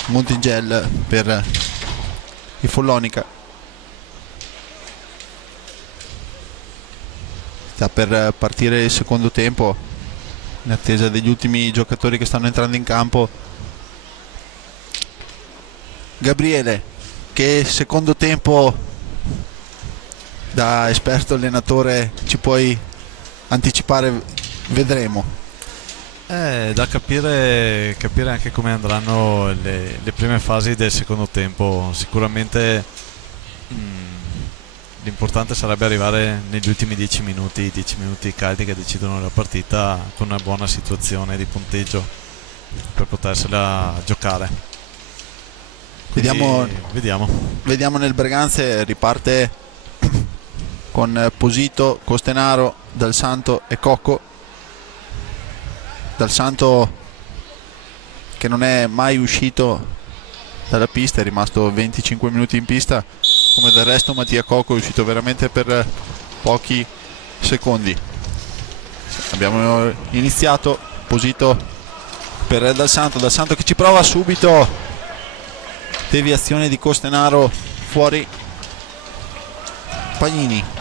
Montingel per il Follonica. Sta per partire il secondo tempo, in attesa degli ultimi giocatori che stanno entrando in campo. Gabriele, che secondo tempo da esperto allenatore ci puoi anticipare? Vedremo. Da capire anche come andranno le prime fasi del secondo tempo. Sicuramente l'importante sarebbe arrivare negli ultimi 10 minuti caldi che decidono la partita, con una buona situazione di punteggio per potersela giocare. Quindi, Vediamo nel Breganze. Riparte con Posito, Costenaro, Dal Santo e Cocco. Dal Santo, che non è mai uscito dalla pista, è rimasto 25 minuti in pista, come del resto Mattia Cocco è uscito veramente per pochi secondi. Abbiamo iniziato. Posito per Dal Santo che ci prova subito, deviazione di Costenaro, fuori. Pagnini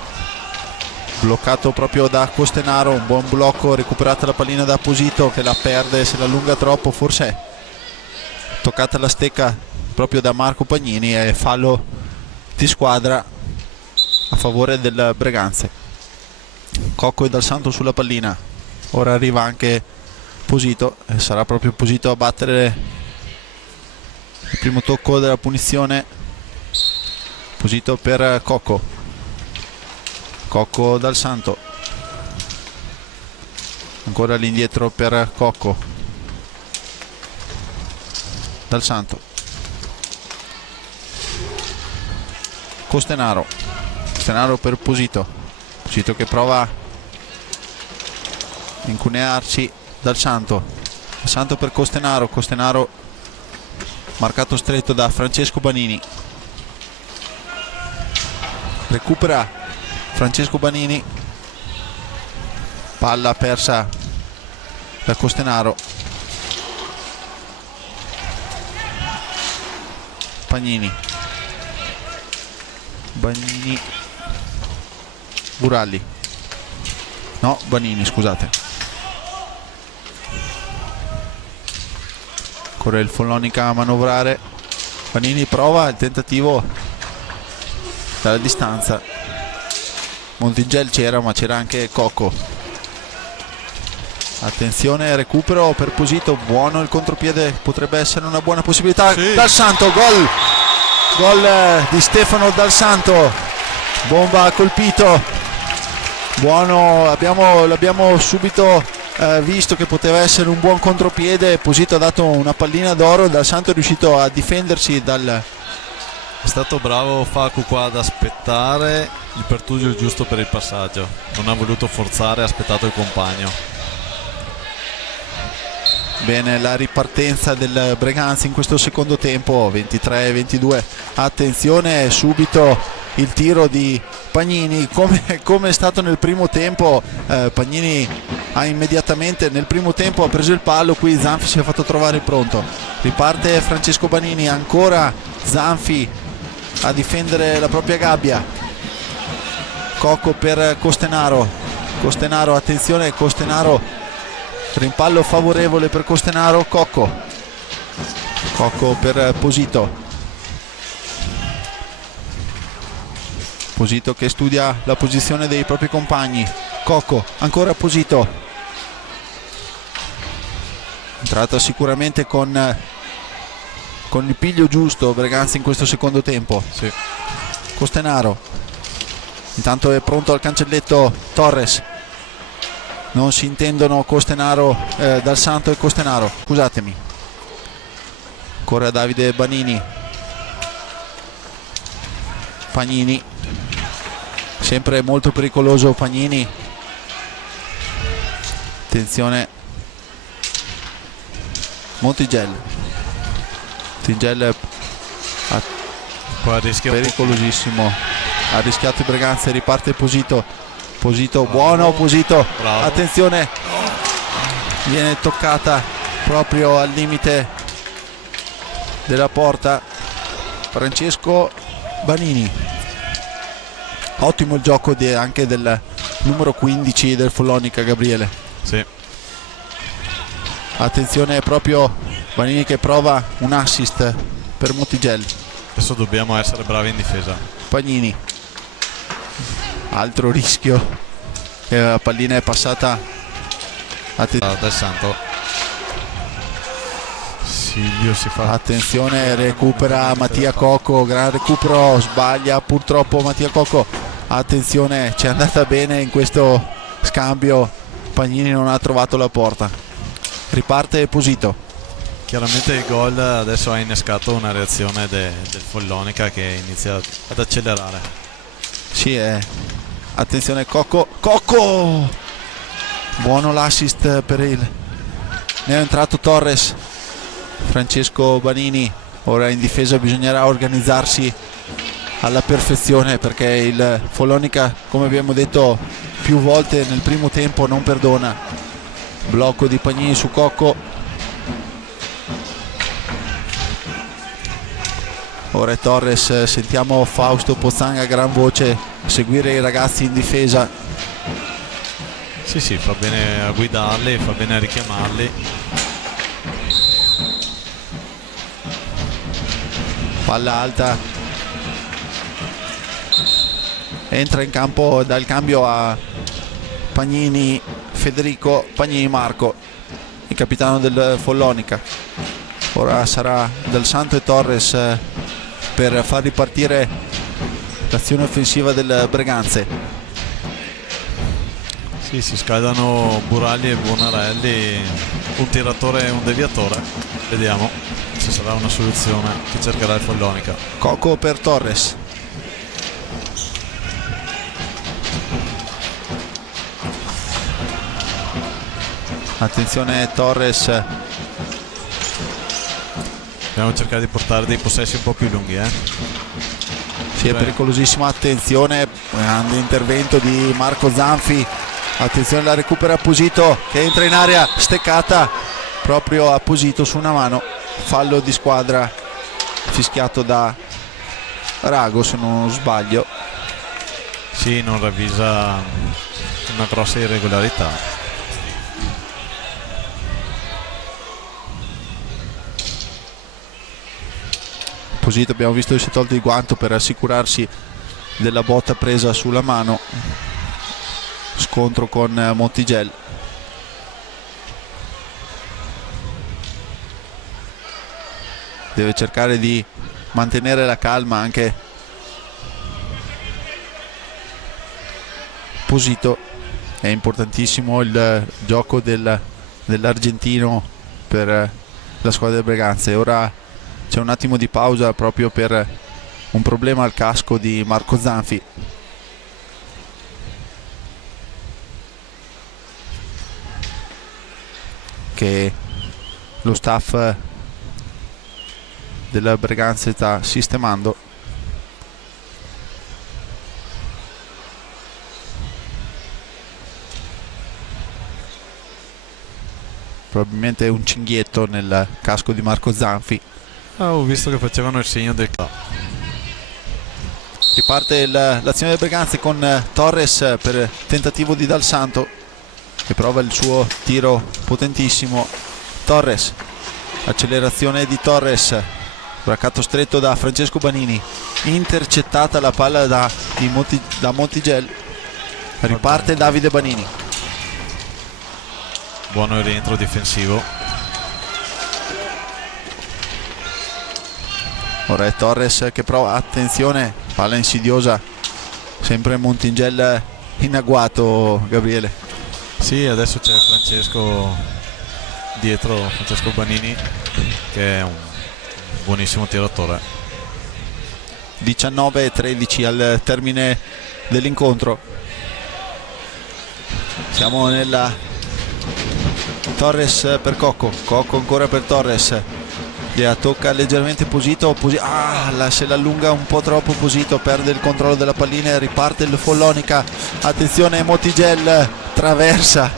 bloccato proprio da Costenaro, un buon blocco, recuperata la pallina da Posito che la perde, se la allunga troppo, forse toccata la stecca proprio da Marco Pagnini, e fallo di squadra a favore del Breganze. Cocco e Dal Santo sulla pallina, ora arriva anche Posito e sarà proprio Posito a battere il primo tocco della punizione. Posito per Cocco, Dal Santo, ancora all'indietro per Cocco, Dal Santo, Costenaro per Posito che prova a incunearci. Dal Santo per Costenaro marcato stretto da Francesco Banini, recupera Francesco Banini, palla persa da Costenaro. Banini, scusate. Corre il Follonica a manovrare. Banini prova il tentativo dalla distanza. Montingel c'era, ma c'era anche Cocco. Attenzione, recupero per Posito, buono il contropiede, potrebbe essere una buona possibilità. Sì. Dal Santo, gol di Stefano Dal Santo, bomba ha colpito, buono, l'abbiamo subito visto che poteva essere un buon contropiede. Posito ha dato una pallina d'oro, Dal Santo è riuscito a difendersi È stato bravo Facu qua ad aspettare il pertugio giusto per il passaggio, non ha voluto forzare, ha aspettato il compagno. Bene la ripartenza del Breganze in questo secondo tempo, 23-22. Attenzione, subito il tiro di Pagnini, come è stato nel primo tempo. Pagnini ha immediatamente nel primo tempo ha preso il pallo, qui Zanfi si è fatto trovare pronto. Riparte Francesco Banini, ancora Zanfi a difendere la propria gabbia. Cocco per Costenaro, attenzione, Costenaro, rimpallo favorevole per Costenaro. Cocco per Posito che studia la posizione dei propri compagni. Cocco, ancora Posito, entrata sicuramente con il piglio giusto Breganze in questo secondo tempo. Sì. Costenaro Intanto è pronto al cancelletto Torres, non si intendono Costenaro, Dal Santo e Costenaro, scusatemi. Corre a Davide Banini, Pagnini, sempre molto pericoloso Pagnini, attenzione Montigel, Qua rischia pericolosissimo, ha rischiato il Breganze, riparte Posito, buono Posito, bravo. attenzione, viene toccata proprio al limite della porta Francesco Banini. Ottimo il gioco anche del numero 15 del Follonica, Gabriele. Sì. Attenzione proprio Banini che prova un assist per Montigel. Adesso dobbiamo essere bravi in difesa. Pagnini, altro rischio, la pallina è passata Dal Santo. Silvio si fa. attenzione, recupera Mattia Cocco, gran recupero, sbaglia purtroppo Mattia Cocco, attenzione, ci è andata bene in questo scambio, Pagnini non ha trovato la porta, riparte Posito. Chiaramente il gol adesso ha innescato una reazione del Follonica che inizia ad accelerare. Sì, attenzione Cocco, buono l'assist per il neoentrato Torres. Francesco Banini, ora in difesa bisognerà organizzarsi alla perfezione perché il Follonica, come abbiamo detto più volte nel primo tempo, non perdona. Blocco di Pagnini su Cocco, ora è Torres, sentiamo Fausto Pozzanga a gran voce seguire i ragazzi in difesa. Sì, fa bene a guidarli, fa bene a richiamarli. Palla alta, entra in campo dal cambio a Pagnini Federico, Pagnini Marco, il capitano del Follonica. Ora sarà Dal Santo e Torres per far ripartire l'azione offensiva del Breganze. Sì, si scaldano Buralli e Bonarelli, un tiratore e un deviatore. Vediamo se sarà una soluzione che cercherà il Follonica. Cocco per Torres, attenzione Torres, Dobbiamo cercare di portare dei possessi un po' più lunghi. sì, è pericolosissimo, attenzione, grande intervento di Marco Zanfi, attenzione, la recupera Posito che entra in area, steccata proprio a Posito su una mano, fallo di squadra fischiato da Rago se non sbaglio. Sì, non ravvisa una grossa irregolarità. Posito, abbiamo visto che si è tolto il guanto per assicurarsi della botta presa sulla mano, scontro con Montigel. Deve cercare di mantenere la calma anche Posito, è importantissimo il gioco dell'argentino per la squadra del Breganze. Ora c'è un attimo di pausa proprio per un problema al casco di Marco Zanfi. Che lo staff della Breganze sta sistemando. Probabilmente un cinghietto nel casco di Marco Zanfi. Ho visto che facevano il segno del club. Riparte l'azione del Breganze con Torres per tentativo di Dal Santo che prova il suo tiro potentissimo. Torres, accelerazione di Torres, braccato stretto da Francesco Banini, intercettata la palla da Montigel, riparte Davide Banini. Buono il rientro difensivo. Ora è Torres che prova, attenzione, palla insidiosa Sempre Montingel in agguato, Gabriele. Sì, adesso c'è Francesco dietro, Francesco Banini, che è un buonissimo tiratore. 19-13 al termine dell'incontro. Siamo nella Torres per Cocco ancora per Torres, tocca leggermente Posito, se l'allunga un po' troppo Posito, perde il controllo della pallina, riparte il Follonica, attenzione Montigel, traversa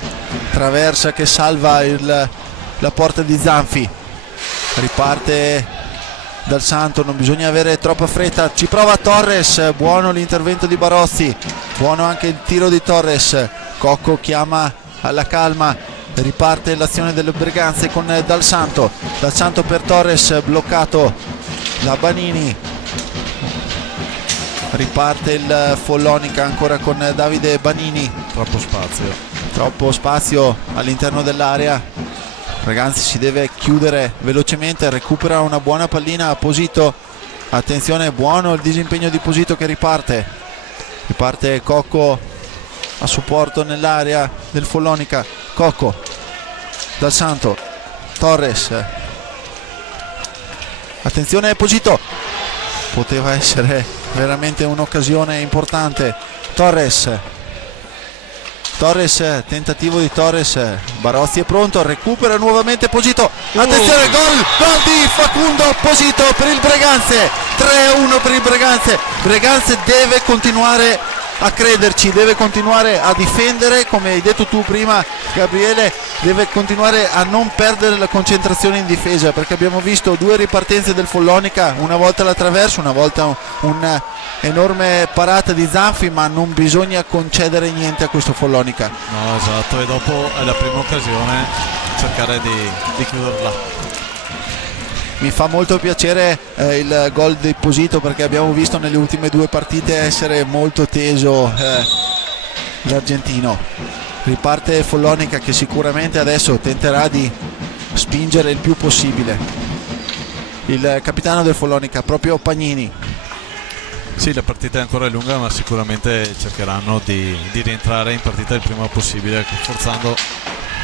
che salva la porta di Zanfi, riparte Dal Santo, non bisogna avere troppa fretta, ci prova Torres, buono l'intervento di Barozzi, buono anche il tiro di Torres. Cocco chiama alla calma, riparte l'azione delle Breganze con Dal Santo per Torres, bloccato da Banini, riparte il Follonica ancora con Davide Banini, troppo spazio all'interno dell'area. Breganze si deve chiudere velocemente, recupera una buona pallina a Posito, attenzione, buono il disimpegno di Posito che riparte Cocco a supporto nell'area del Follonica. Cocco, Dal Santo, Torres, attenzione Posito, poteva essere veramente un'occasione importante. Torres, tentativo di Torres, Barozzi è pronto, recupera nuovamente Posito, attenzione, gol di Facundo Posito per il Breganze, 3-1 per il Breganze deve continuare a crederci, deve continuare a difendere, come hai detto tu prima Gabriele, deve continuare a non perdere la concentrazione in difesa, perché abbiamo visto due ripartenze del Follonica, una volta la traversa, una volta un'enorme parata di Zanfi, ma non bisogna concedere niente a questo Follonica. No, esatto, e dopo è la prima occasione cercare di chiuderla. Mi fa molto piacere il gol di Posito, perché abbiamo visto nelle ultime due partite essere molto teso l'argentino. Riparte Follonica che sicuramente adesso tenterà di spingere il più possibile. Il capitano del Follonica, proprio Pagnini. Sì, la partita è ancora lunga, ma sicuramente cercheranno di rientrare in partita il prima possibile, forzando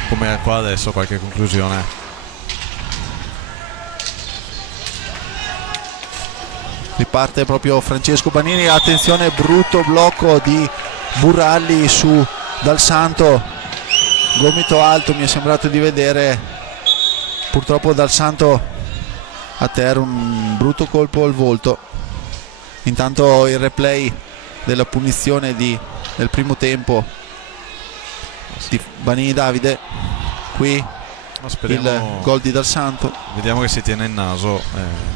come qua adesso qualche conclusione. Riparte proprio Francesco Banini, attenzione, brutto blocco di Burralli su Dal Santo, gomito alto mi è sembrato di vedere, purtroppo Dal Santo a terra, un brutto colpo al volto. Intanto il replay della punizione del primo tempo di Banini Davide, qui il gol di Dal Santo. Vediamo che si tiene il naso,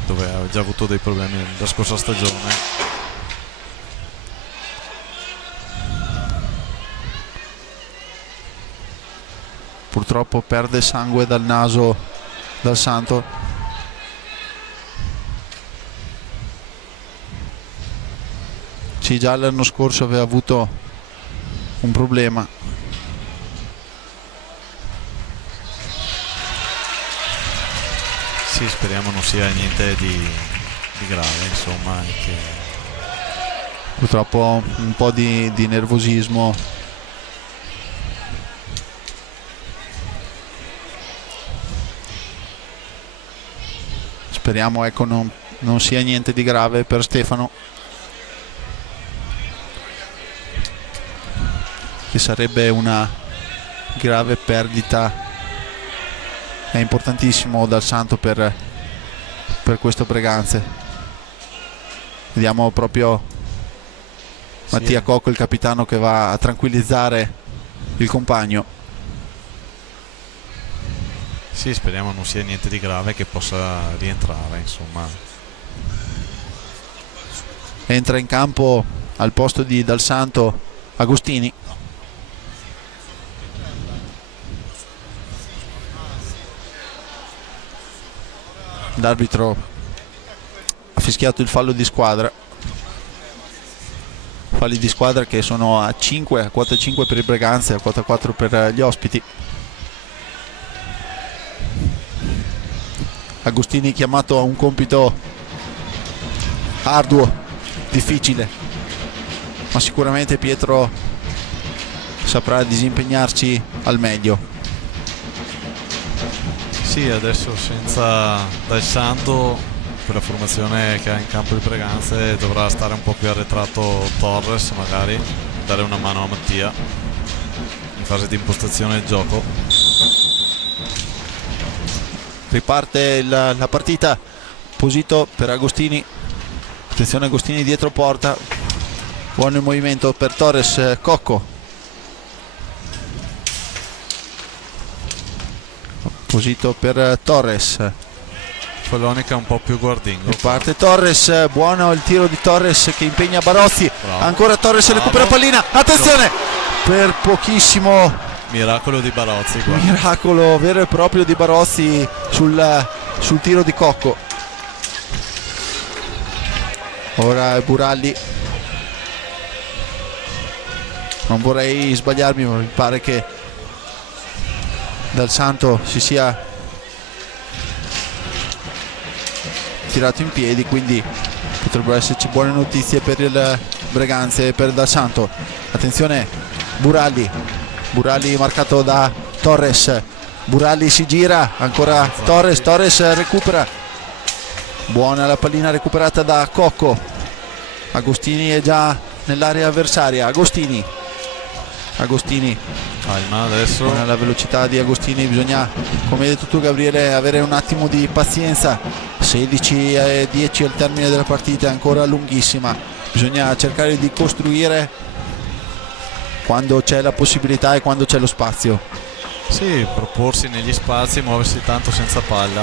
dove ha già avuto dei problemi la scorsa stagione. Purtroppo perde sangue dal naso Dal Santo. Sì, già l'anno scorso aveva avuto un problema. Sì, speriamo non sia niente di grave, insomma, che... Purtroppo un po' di nervosismo. Speriamo, ecco, non sia niente di grave per Stefano, che sarebbe una grave perdita. È importantissimo Dal Santo per questo Breganze. Vediamo proprio Mattia Cocco, il capitano, che va a tranquillizzare il compagno. Sì, speriamo non sia niente di grave, che possa rientrare, insomma. Entra in campo al posto di Dal Santo Agostini. L'arbitro ha fischiato il fallo di squadra. Falli di squadra che sono a 5, a quota 5 per il Breganze, a quota 4 per gli ospiti. Agostini chiamato a un compito arduo, difficile. ma sicuramente Pietro saprà disimpegnarci al meglio. Sì, adesso senza Dal Santo, per la formazione che ha in campo il Breganze, dovrà stare un po' più arretrato Torres, magari dare una mano a Mattia in fase di impostazione del gioco. Riparte la partita. Posito per Agostini, attenzione Agostini dietro porta, buono il movimento per Torres. Cocco, Posito per Torres, Follonica un po' più guardingo. riparte Torres, buono il tiro di Torres che impegna Barozzi. Bravo. Ancora Torres, Bravo. recupera pallina, attenzione, per pochissimo. Miracolo di Barozzi qua. Miracolo vero e proprio di Barozzi sul tiro di Cocco. Ora è Buralli, non vorrei sbagliarmi, ma mi pare che Dal Santo si sia tirato in piedi, quindi potrebbero esserci buone notizie per il Breganze e per Dal Santo. Attenzione Buralli marcato da Torres, Buralli si gira, ancora Torres recupera, buona la pallina recuperata da Cocco. Agostini è già nell'area avversaria. Agostini Calma adesso. con la velocità di Agostini bisogna, come hai detto tu Gabriele, avere un attimo di pazienza. 16-10 al termine della partita, è ancora lunghissima, bisogna cercare di costruire quando c'è la possibilità e quando c'è lo spazio. Sì, proporsi negli spazi, muoversi tanto senza palla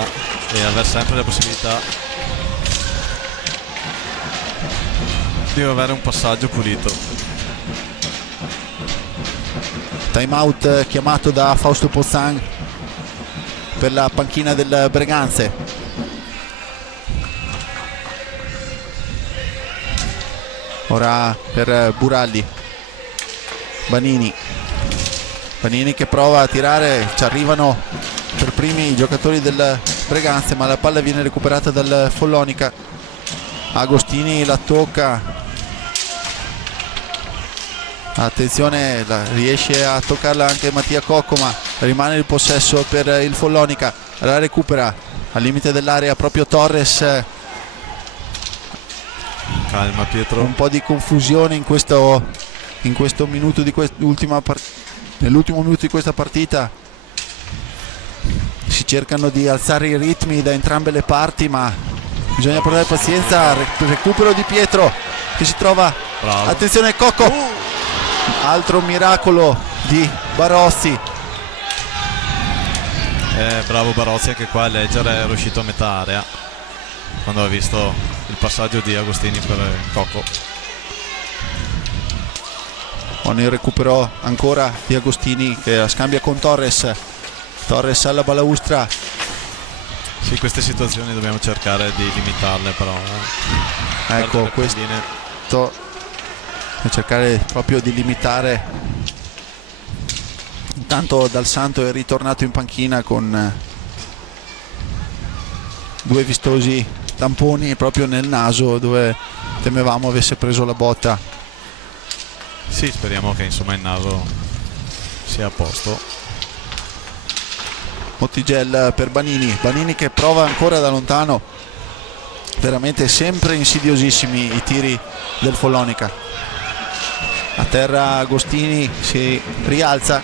e avere sempre la possibilità di avere un passaggio pulito. Time out chiamato da Fausto Pozzan per la panchina del Breganze. Ora per Buralli, Banini che prova a tirare, ci arrivano per primi i giocatori del Breganze, ma la palla viene recuperata dal Follonica. Agostini la tocca, attenzione, riesce a toccarla anche Mattia Cocco, ma rimane il possesso per il Follonica. La recupera al limite dell'area proprio Torres. Calma Pietro. Un po' di confusione in questo minuto di nell'ultimo minuto di questa partita. Si cercano di alzare i ritmi da entrambe le parti, ma bisogna provare pazienza. Recupero di Pietro che si trova. Bravo. Attenzione Cocco, altro miracolo di Barozzi. Bravo Barozzi anche qua a leggere, è riuscito a metà area quando ha visto il passaggio di Agostini per Cocco. Con il recupero ancora di Agostini che scambia con Torres alla balaustra. Sì, queste situazioni dobbiamo cercare di limitarle però. Ecco Perdere questo, palline. cercare proprio di limitare. Intanto Dal Santo è ritornato in panchina con due vistosi tamponi proprio nel naso, dove temevamo avesse preso la botta. Sì, speriamo che insomma il naso sia a posto. Mottigel per Banini che prova ancora da lontano, veramente sempre insidiosissimi i tiri del Follonica. A terra Agostini si rialza,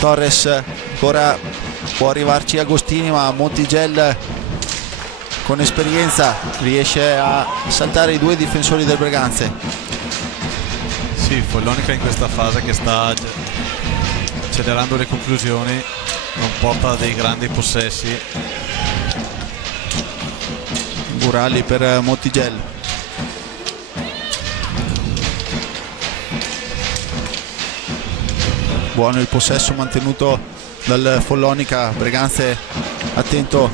Torres ancora, può arrivarci Agostini, ma Mottigel con esperienza riesce a saltare i due difensori del Breganze. Sì, Follonica in questa fase che sta accelerando le conclusioni, non porta dei grandi possessi. Buralli per Mottigel. Buono il possesso mantenuto dal Follonica. Breganze attento.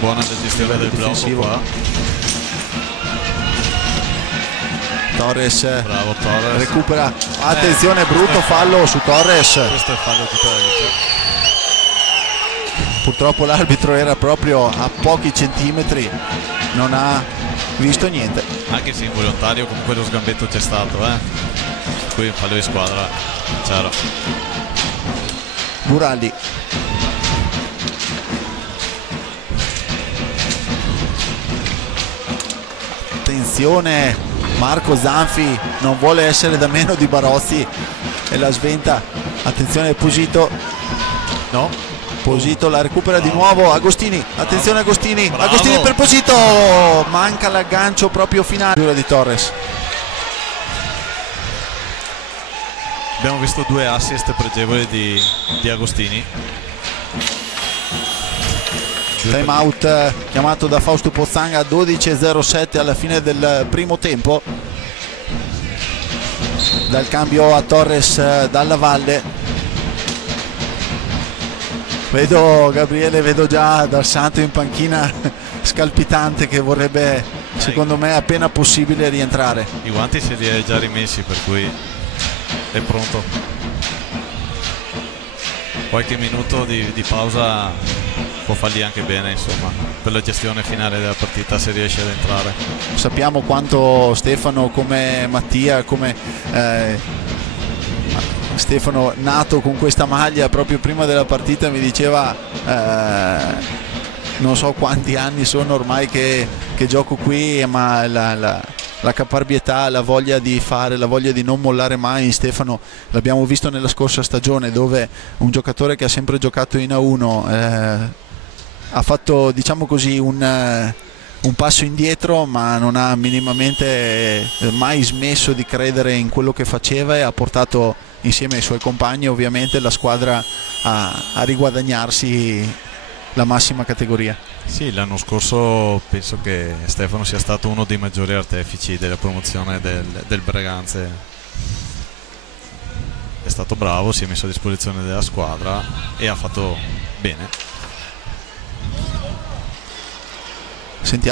Buona la gestione del blocco difensivo. qua. Torres Bravo Torres. recupera, attenzione, brutto fallo su Torres. Questo è fallo tutta la vita. purtroppo l'arbitro era proprio a pochi centimetri, non ha visto niente. Anche se involontario comunque lo sgambetto c'è stato, qui un fallo di squadra c'era. Buralli, attenzione, Marco Zanfi non vuole essere da meno di Barozzi e la sventa. Attenzione Posito, No? Posito la recupera di nuovo. Agostini, attenzione Agostini, Bravo. Agostini per Posito, manca l'aggancio proprio finale di Torres. Abbiamo visto 2 assist pregevoli di Agostini. Time out chiamato da Fausto Pozzanga, 12:07 alla fine del primo tempo. Dal cambio a Torres dalla Valle. Vedo Gabriele, vedo già Dal Santo in panchina scalpitante che vorrebbe, secondo me, appena possibile rientrare. I guanti se li è già rimessi, per cui è pronto. Qualche minuto di pausa può fargli anche bene, insomma, per la gestione finale della partita, se riesce ad entrare. Sappiamo quanto Stefano, come Mattia, come Stefano nato con questa maglia, proprio prima della partita mi diceva non so quanti anni sono ormai che gioco qui, ma la caparbietà, la voglia di fare, la voglia di non mollare mai in Stefano l'abbiamo visto nella scorsa stagione, dove un giocatore che ha sempre giocato in A1 ha fatto, diciamo così, un passo indietro, ma non ha minimamente mai smesso di credere in quello che faceva e ha portato insieme ai suoi compagni ovviamente la squadra a riguadagnarsi la massima categoria. Sì, l'anno scorso penso che Stefano sia stato uno dei maggiori artefici della promozione del Breganze. È stato bravo, si è messo a disposizione della squadra e ha fatto bene.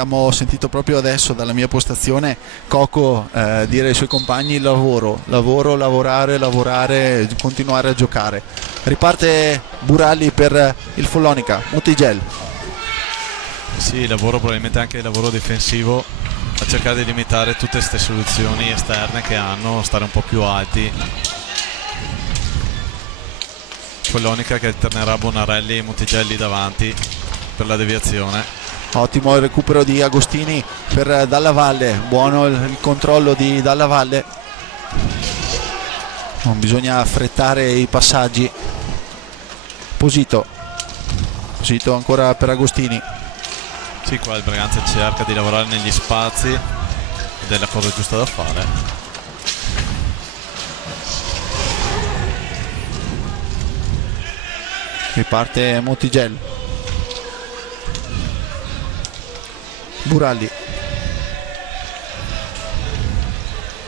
Ho sentito proprio adesso dalla mia postazione Coco dire ai suoi compagni lavorare, continuare a giocare. Riparte Buralli per il Follonica. Montigel, Sì, lavoro, probabilmente anche il lavoro difensivo, a cercare di limitare tutte queste soluzioni esterne che hanno, stare un po' più alti. Follonica che alternerà Bonarelli e Montigelli davanti per la deviazione. ottimo il recupero di Agostini per Dalla Valle, buono il controllo di Dalla Valle, non bisogna affrettare i passaggi. Posito ancora per Agostini. Sì, qua il Breganze cerca di lavorare negli spazi ed è la cosa giusta da fare. Riparte Montigel. Buralli,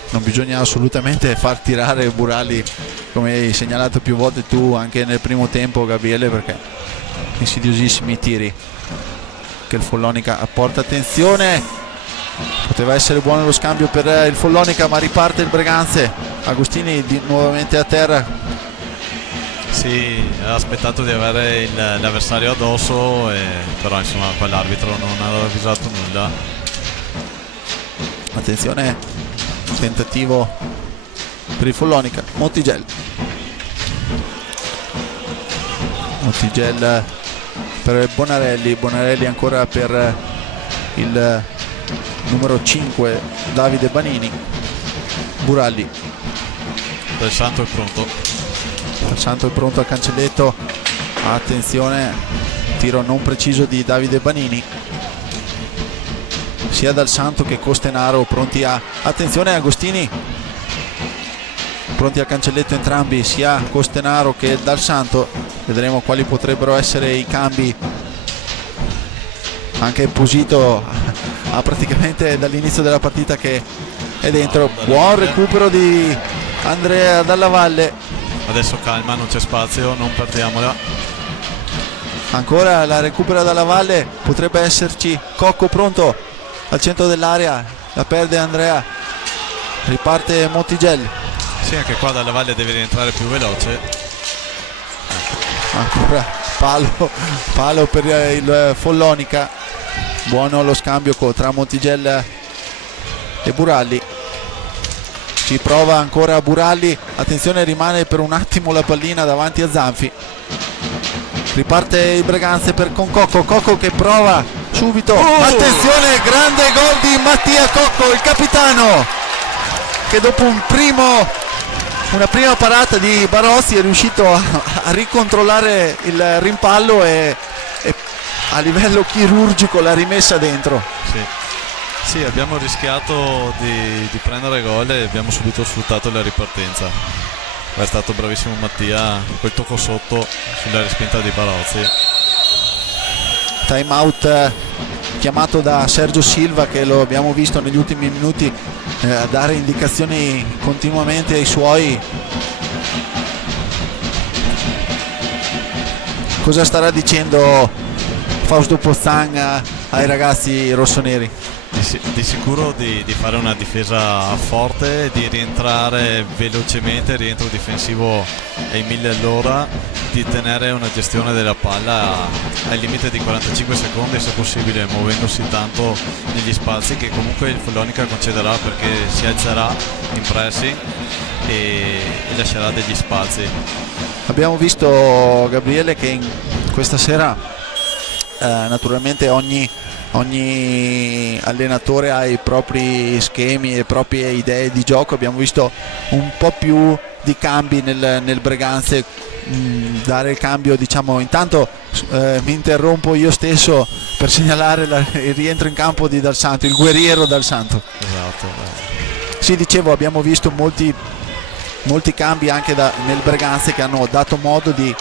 non bisogna assolutamente far tirare Buralli, come hai segnalato più volte tu anche nel primo tempo, Gabriele, perché insidiosissimi tiri che il Follonica apporta. Attenzione, poteva essere buono lo scambio per il Follonica, ma riparte il Breganze. Agostini nuovamente a terra. Sì, ha aspettato di avere l'avversario addosso, però insomma quell'arbitro non aveva avvisato nulla. Attenzione, tentativo per il Follonica. Montigel per Bonarelli ancora per il numero 5 Davide Banini. Buralli, Del Santo è pronto. Dal Santo è pronto al cancelletto. Attenzione, tiro non preciso di Davide Banini. Sia Dal Santo che Costenaro pronti a... Attenzione Agostini, pronti al cancelletto entrambi, sia Costenaro che Dal Santo. Vedremo quali potrebbero essere i cambi. Anche Posito ha praticamente dall'inizio della partita che è dentro. Buon recupero di Andrea Dalla Valle. Adesso calma, non c'è spazio, non perdiamola. Ancora la recupera Dalla Valle, potrebbe esserci Cocco pronto al centro dell'area, la perde Andrea, riparte Montigel. Sì, anche qua Dalla Valle deve rientrare più veloce. Ancora palo per il Follonica. Buono lo scambio tra Montigel e Buralli. Ci prova ancora Buralli, attenzione, rimane per un attimo la pallina davanti a Zanfi. Riparte il Breganze con Cocco che prova subito, attenzione, grande gol di Mattia Cocco, il capitano, che dopo una prima parata di Barozzi è riuscito a ricontrollare il rimpallo e a livello chirurgico l'ha rimessa dentro. Sì, abbiamo rischiato di prendere gol e abbiamo subito sfruttato la ripartenza. È stato bravissimo Mattia, quel tocco sotto sulla respinta di Barozzi. Time out chiamato da Sergio Silva, che lo abbiamo visto negli ultimi minuti dare indicazioni continuamente ai suoi. Cosa starà dicendo Fausto Pozzan ai ragazzi rossoneri? Di sicuro di fare una difesa forte, di rientrare velocemente, rientro difensivo ai 1000 all'ora, di tenere una gestione della palla al limite di 45 secondi se possibile, muovendosi tanto negli spazi che comunque il Follonica concederà, perché si alzerà in pressing e lascerà degli spazi. Abbiamo visto, Gabriele, che questa sera naturalmente ogni allenatore ha i propri schemi e le proprie idee di gioco. Abbiamo visto un po' più di cambi nel Breganze, dare il cambio, diciamo. Intanto mi interrompo io stesso per segnalare il rientro in campo di Dal Santo, il guerriero Dal Santo. Esatto. Sì, dicevo, abbiamo visto molti cambi anche nel Breganze, che hanno dato modo di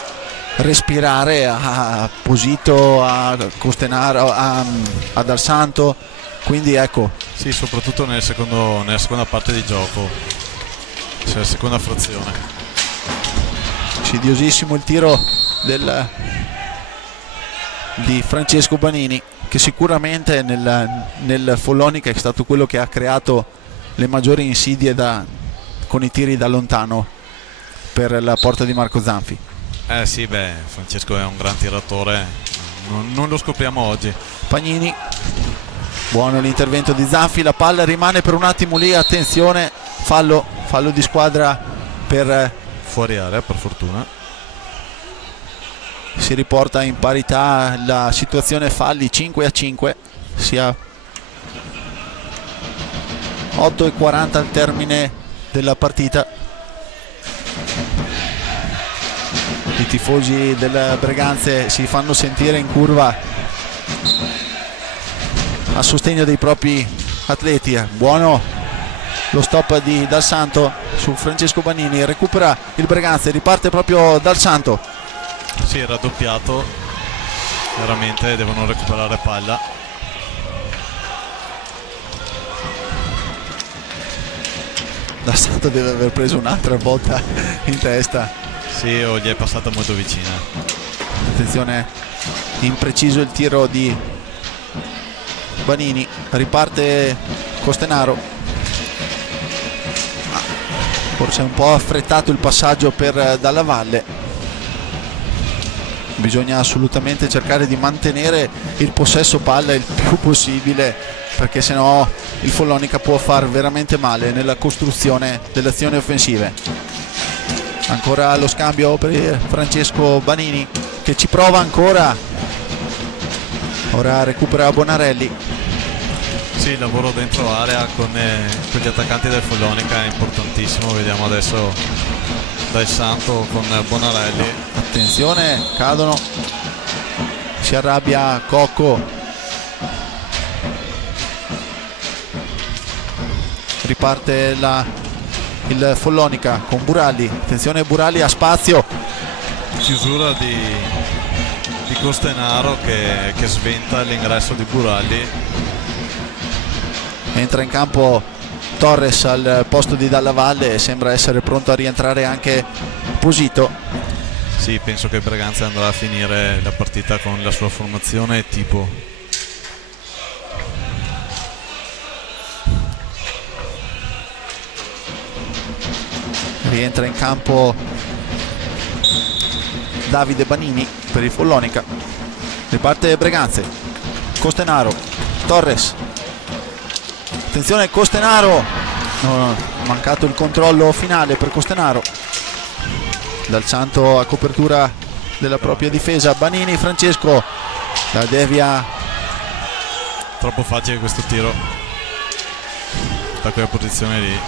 respirare a Posito, a Costenaro, a Dal Santo, quindi ecco. Sì, soprattutto nella seconda parte di gioco, cioè la seconda frazione. Insidiosissimo il tiro di Francesco Banini, che sicuramente nel Follonica è stato quello che ha creato le maggiori insidie con i tiri da lontano per la porta di Marco Zanfi. Sì, Francesco è un gran tiratore, non lo scopriamo oggi. Pagnini, buono l'intervento di Zanfi, la palla rimane per un attimo lì, attenzione, fallo di squadra per fuori area, per fortuna. Si riporta in parità la situazione falli, 5-5, sia 8:40 al termine della partita. I tifosi del Breganze si fanno sentire in curva a sostegno dei propri atleti. Buono lo stop di Dal Santo su Francesco Banini, recupera il Breganze, riparte proprio Dal Santo. Sì, raddoppiato, veramente devono recuperare palla. Dal Santo deve aver preso un'altra botta in testa. Sì, o gli è passata molto vicina. Attenzione, impreciso il tiro di Banini, riparte Costenaro. Forse è un po' affrettato il passaggio per Dalla Valle. Bisogna assolutamente cercare di mantenere il possesso palla il più possibile, perché sennò il Follonica può far veramente male nella costruzione delle azioni offensive. Ancora lo scambio per Francesco Banini, che ci prova ancora. Ora recupera Bonarelli. Sì, il lavoro dentro area con gli attaccanti del Follonica è importantissimo. Vediamo adesso Dal Santo con Bonarelli. Attenzione, cadono. Si arrabbia Cocco. Riparte il Follonica con Buralli. Attenzione, Buralli ha spazio. Chiusura di Costenaro che sventa l'ingresso di Buralli. Entra in campo Torres al posto di Dalla Valle e sembra essere pronto a rientrare anche Posito. Sì, penso che Breganze andrà a finire la partita con la sua formazione tipo. Rientra in campo Davide Banini per il Follonica. Riparte Breganze, Costenaro, Torres, attenzione Costenaro, no, mancato il controllo finale per Costenaro. Dal Santo a copertura della propria difesa, Banini, Francesco la devia. Troppo facile questo tiro da quella posizione lì.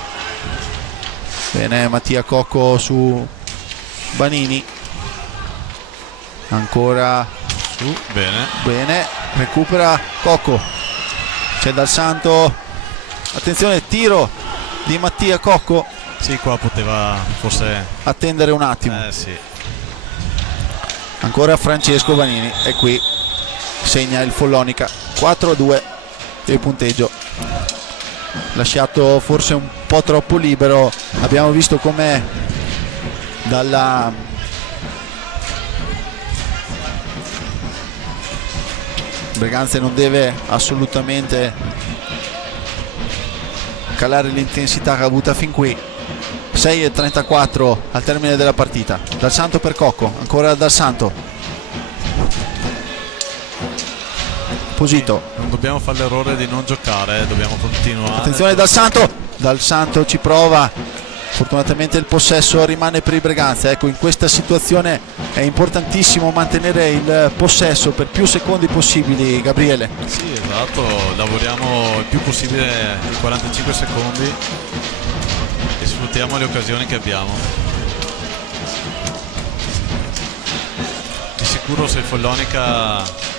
Bene Mattia Cocco su Banini, ancora Su, bene. bene, recupera Cocco, c'è Dal Santo, attenzione tiro di Mattia Cocco, Sì, qua poteva forse... attendere un attimo. Sì. Ancora Francesco Banini e qui segna il Follonica 4-2 il punteggio. Lasciato forse un po' troppo libero, abbiamo visto come dalla Breganze non deve assolutamente calare l'intensità che ha avuta fin qui. 6:34 al termine della partita. Dal Santo per Cocco, ancora Dal Santo, Posito, Non dobbiamo fare l'errore di non giocare, dobbiamo continuare. attenzione Dal Santo ci prova, fortunatamente il possesso rimane per i Breganze. Ecco, in questa situazione è importantissimo mantenere il possesso per più secondi possibili, Gabriele. Sì, esatto, lavoriamo il più possibile in 45 secondi e sfruttiamo le occasioni che abbiamo. Di sicuro se il Follonica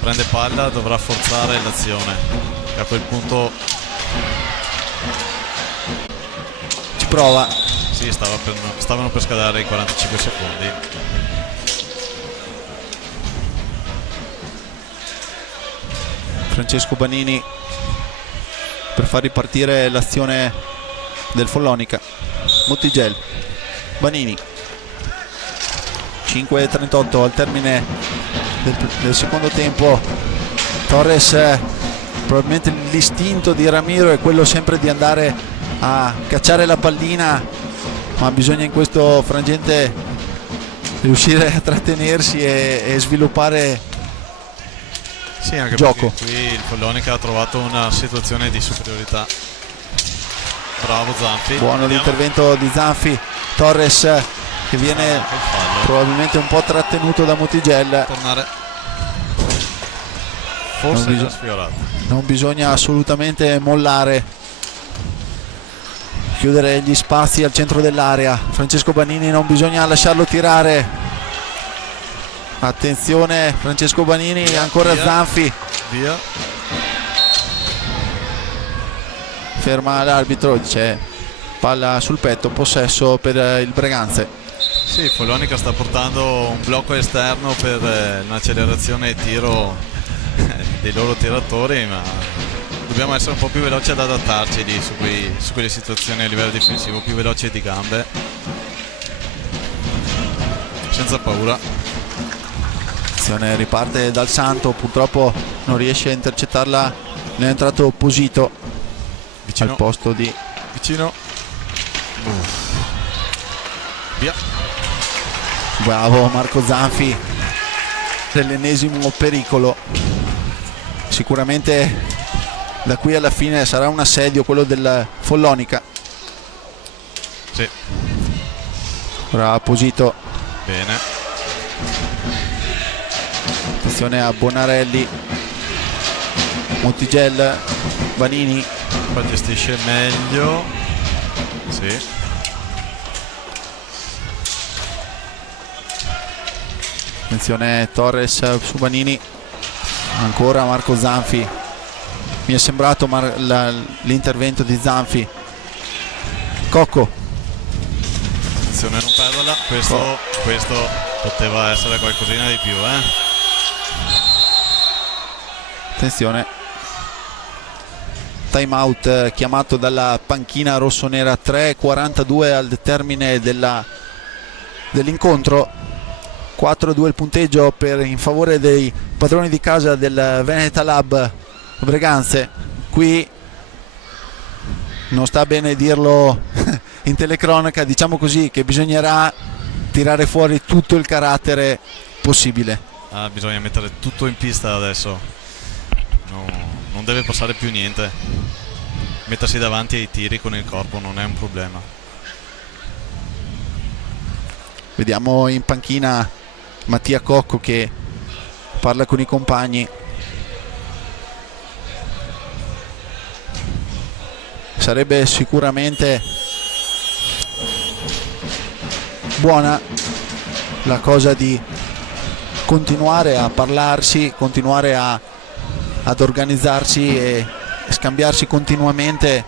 prende palla dovrà forzare l'azione e a quel punto Ci prova, sì, stavano per scadere i 45 secondi. Francesco Banini per far ripartire l'azione del Follonica. Mottigel, Banini, 5:38 al termine del secondo tempo. Torres, probabilmente l'istinto di Ramiro è quello sempre di andare a cacciare la pallina, ma bisogna in questo frangente riuscire a trattenersi e sviluppare Sì, anche gioco. perché qui il Follonica ha trovato una situazione di superiorità. Bravo Zanfi. Buono Vediamo l'intervento di Zanfi. Torres che viene anche il fallo. probabilmente un po' trattenuto da Mottigel. Tornare. Forse Non è già bisogna- sfiorato. Non bisogna assolutamente mollare, chiudere gli spazi al centro dell'area. Francesco Banini non bisogna lasciarlo tirare. Attenzione Francesco Banini, ancora via. Zanfi, Via. ferma l'arbitro, c'è palla sul petto, possesso per il Breganze. Sì, il Follonica sta portando un blocco esterno per un'accelerazione e tiro dei loro tiratori, ma dobbiamo essere un po' più veloci ad adattarci lì su quelle situazioni a livello difensivo, più veloci di gambe, senza paura. Attenzione, riparte Dal Santo, purtroppo non riesce a intercettarla, ne è entrato Posito Vicino, al posto di vicino. Via. bravo Marco Zanfi, dell'ennesimo pericolo. Sicuramente da qui alla fine sarà un assedio quello del Follonica. Sì, Ora Posito, bene. attenzione a Bonarelli, Mottigel, Banini, Qua gestisce meglio. Sì. attenzione Torres su Banini, ancora Marco Zanfi. Mi è sembrato l'intervento di Zanfi. Cocco, Attenzione a non perderla. Questo poteva essere qualcosina di più, attenzione, time out chiamato dalla panchina rossonera. 3:42 al termine dell'incontro, 4-2 il punteggio in favore dei padroni di casa del Veneta Lab Breganze. Qui non sta bene dirlo in telecronaca, diciamo così che bisognerà tirare fuori tutto il carattere possibile. Bisogna mettere tutto in pista adesso, non deve passare più niente, mettersi davanti ai tiri con il corpo non è un problema. Vediamo in panchina Mattia Cocco che parla con i compagni. Sarebbe sicuramente buona la cosa di continuare a parlarsi, continuare ad organizzarsi e scambiarsi continuamente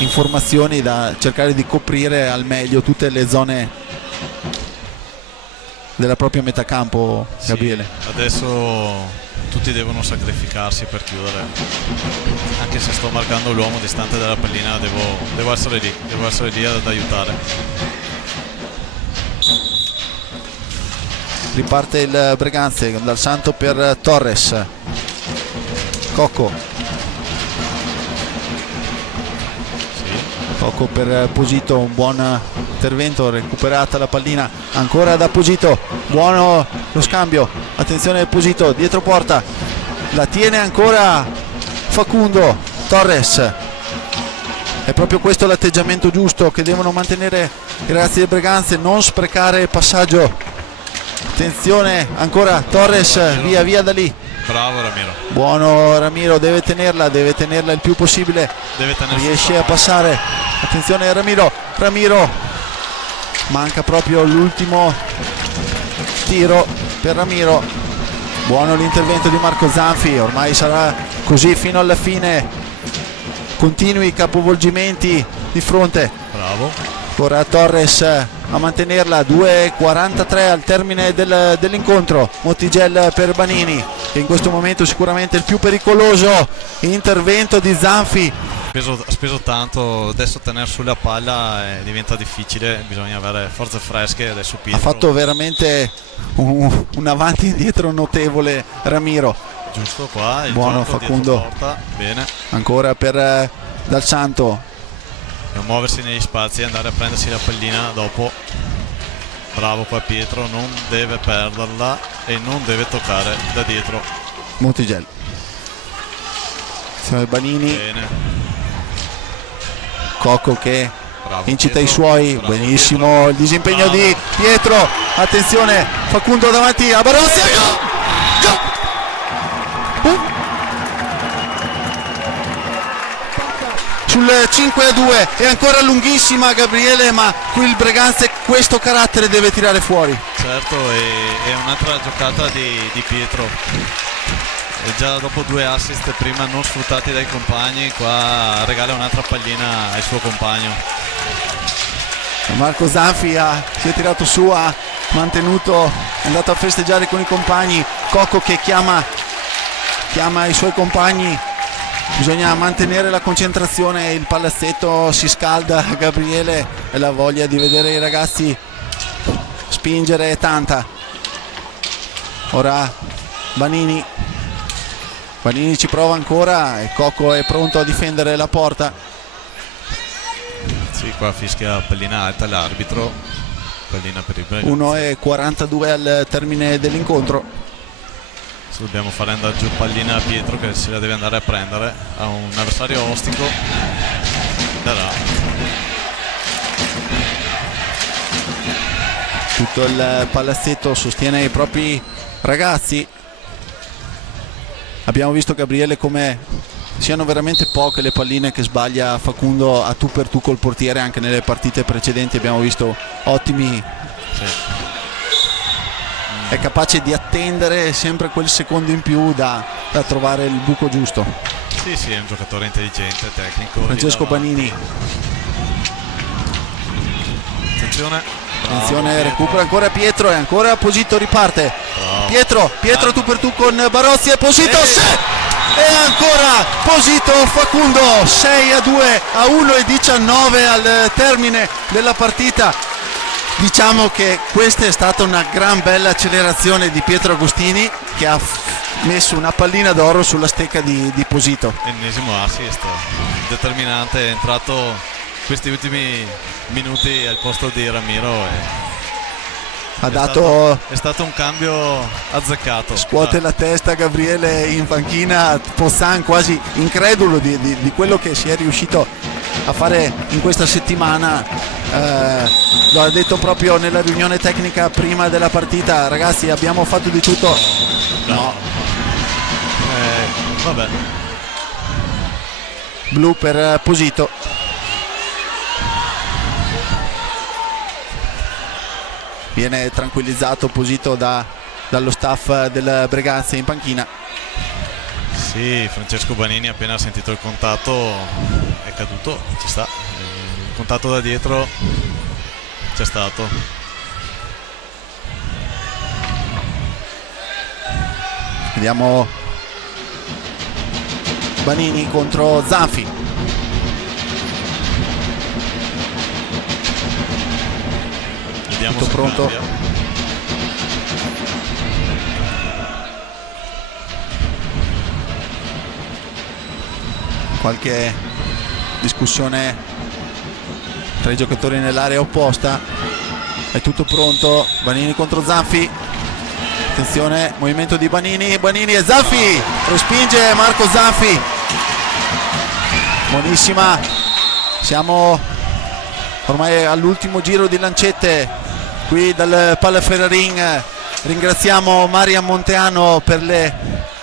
informazioni da cercare di coprire al meglio tutte le zone della propria metà campo, Gabriele. Sì, adesso tutti devono sacrificarsi per chiudere, anche se sto marcando l'uomo distante dalla pallina devo essere lì ad aiutare. Riparte il Breganze dal Santo per Torres. Cocco. Cocco per Posito, un buon intervento, recuperata la pallina ancora da Posito, buono lo scambio, attenzione Posito, dietro porta, la tiene ancora Facundo. Torres, è proprio questo l'atteggiamento giusto che devono mantenere i ragazzi del Breganze, non sprecare passaggio. Attenzione ancora Torres, via da lì. Bravo Ramiro. Buono Ramiro, deve tenerla il più possibile, riesce a passare. Attenzione Ramiro, manca proprio l'ultimo tiro per Ramiro. Buono l'intervento di Marco Zanfi, ormai sarà così fino alla fine, continui i capovolgimenti di fronte. Bravo. Ancora Torres a mantenerla, 2:43 al termine dell'incontro. Montigel per Banini, che in questo momento sicuramente il più pericoloso. Intervento di Zanfi. Ha speso tanto, adesso tenere sulla palla diventa difficile, bisogna avere forze fresche. Adesso Pietro ha fatto veramente un avanti e indietro notevole Ramiro. Giusto qua, il buono gioco Facundo. Porta. Bene. Ancora per Dal Santo. Per muoversi negli spazi e andare a prendersi la pallina dopo. Bravo qua Pietro, non deve perderla e non deve toccare da dietro. Montigel. Banini. Bene. Cocco che Bravo, incita Pietro. i suoi. Bravo, benissimo Pietro. il disimpegno Bravo. di Pietro. Attenzione Facundo davanti a Barossi. Sul 5-2 è ancora lunghissima Gabriele, ma qui il Breganze questo carattere deve tirare fuori. Certo, è un'altra giocata di Pietro. E già dopo 2 assist prima non sfruttati dai compagni, qua regala un'altra pallina al suo compagno. Marco Zanfi si è tirato su, ha mantenuto, è andato a festeggiare con i compagni. Cocco che chiama i suoi compagni. Bisogna mantenere la concentrazione, il palazzetto si scalda Gabriele e la voglia di vedere i ragazzi spingere è tanta. Ora Banini ci prova ancora e Cocco è pronto a difendere la porta. Sì, qua fischia pallina alta l'arbitro, pallina per il Breganze. 1:42 al termine dell'incontro. Dobbiamo fare andare giù pallina a Pietro che se la deve andare a prendere, ha un avversario ostico. Darà. Tutto il palazzetto sostiene i propri ragazzi. Abbiamo visto Gabriele come siano veramente poche le palline che sbaglia Facundo a tu per tu col portiere. Anche nelle partite precedenti abbiamo visto ottimi. Sì. È capace di attendere sempre quel secondo in più da trovare il buco giusto. Sì, è un giocatore intelligente, tecnico. Francesco Banini. Attenzione. Attenzione, recupera ancora Pietro e ancora Posito riparte. Bravo. Pietro tu per tu con Barozzi e Posito. E ancora Posito Facundo, 6-2 a 1:19 al termine della partita. Diciamo che questa è stata una gran bella accelerazione di Pietro Agostini, che ha messo una pallina d'oro sulla stecca di Posito. Ennesimo assist determinante, è entrato questi ultimi minuti al posto di Ramiro è stato un cambio azzeccato. Scuote la testa Gabriele in panchina, Pozzan quasi incredulo di quello che si è riuscito a fare in questa settimana. Lo ha detto proprio nella riunione tecnica prima della partita: ragazzi, abbiamo fatto di tutto. No. Vabbè. Blu per Posito. Viene tranquillizzato Posito dallo staff del Breganze in panchina. Sì, Francesco Banini appena sentito il contatto è caduto, ci sta. Il contatto da dietro c'è stato. Vediamo Banini contro Zanfi. Vediamo tutto se pronto. cambia. Qualche discussione tra i giocatori nell'area opposta. È tutto pronto. Banini contro Zanfi. Attenzione, movimento di Banini e Zanfi respinge Marco Zanfi. Buonissima. Siamo ormai all'ultimo giro di lancette qui dal Pallaferrarin. Ringraziamo Marian Monteano per le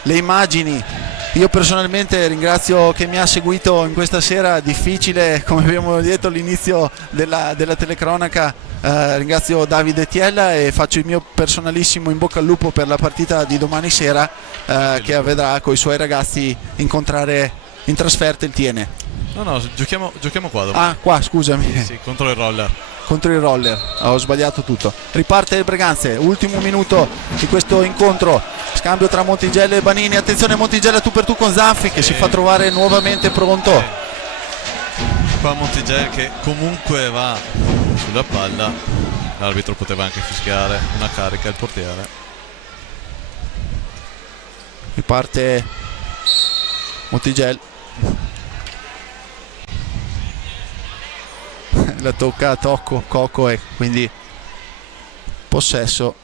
immagini. Io personalmente ringrazio che mi ha seguito in questa sera difficile, come abbiamo detto all'inizio della telecronaca. Ringrazio Davide Tiella e faccio il mio personalissimo in bocca al lupo per la partita di domani sera, che vedrà con i suoi ragazzi incontrare in trasferta il Tiene. No, giochiamo qua domani. Ah, qua, scusami. Sì, contro il Roller. Contro il Roller, ho sbagliato tutto. Riparte il Breganze, ultimo minuto di questo incontro. Scambio tra Montigello e Banini. Attenzione, Montigello tu per tu con Zanfi che si fa trovare nuovamente pronto. Qua Montigello che comunque va sulla palla. L'arbitro poteva anche fischiare una carica al portiere. Riparte Montigello. La tocca a Cocco e quindi possesso.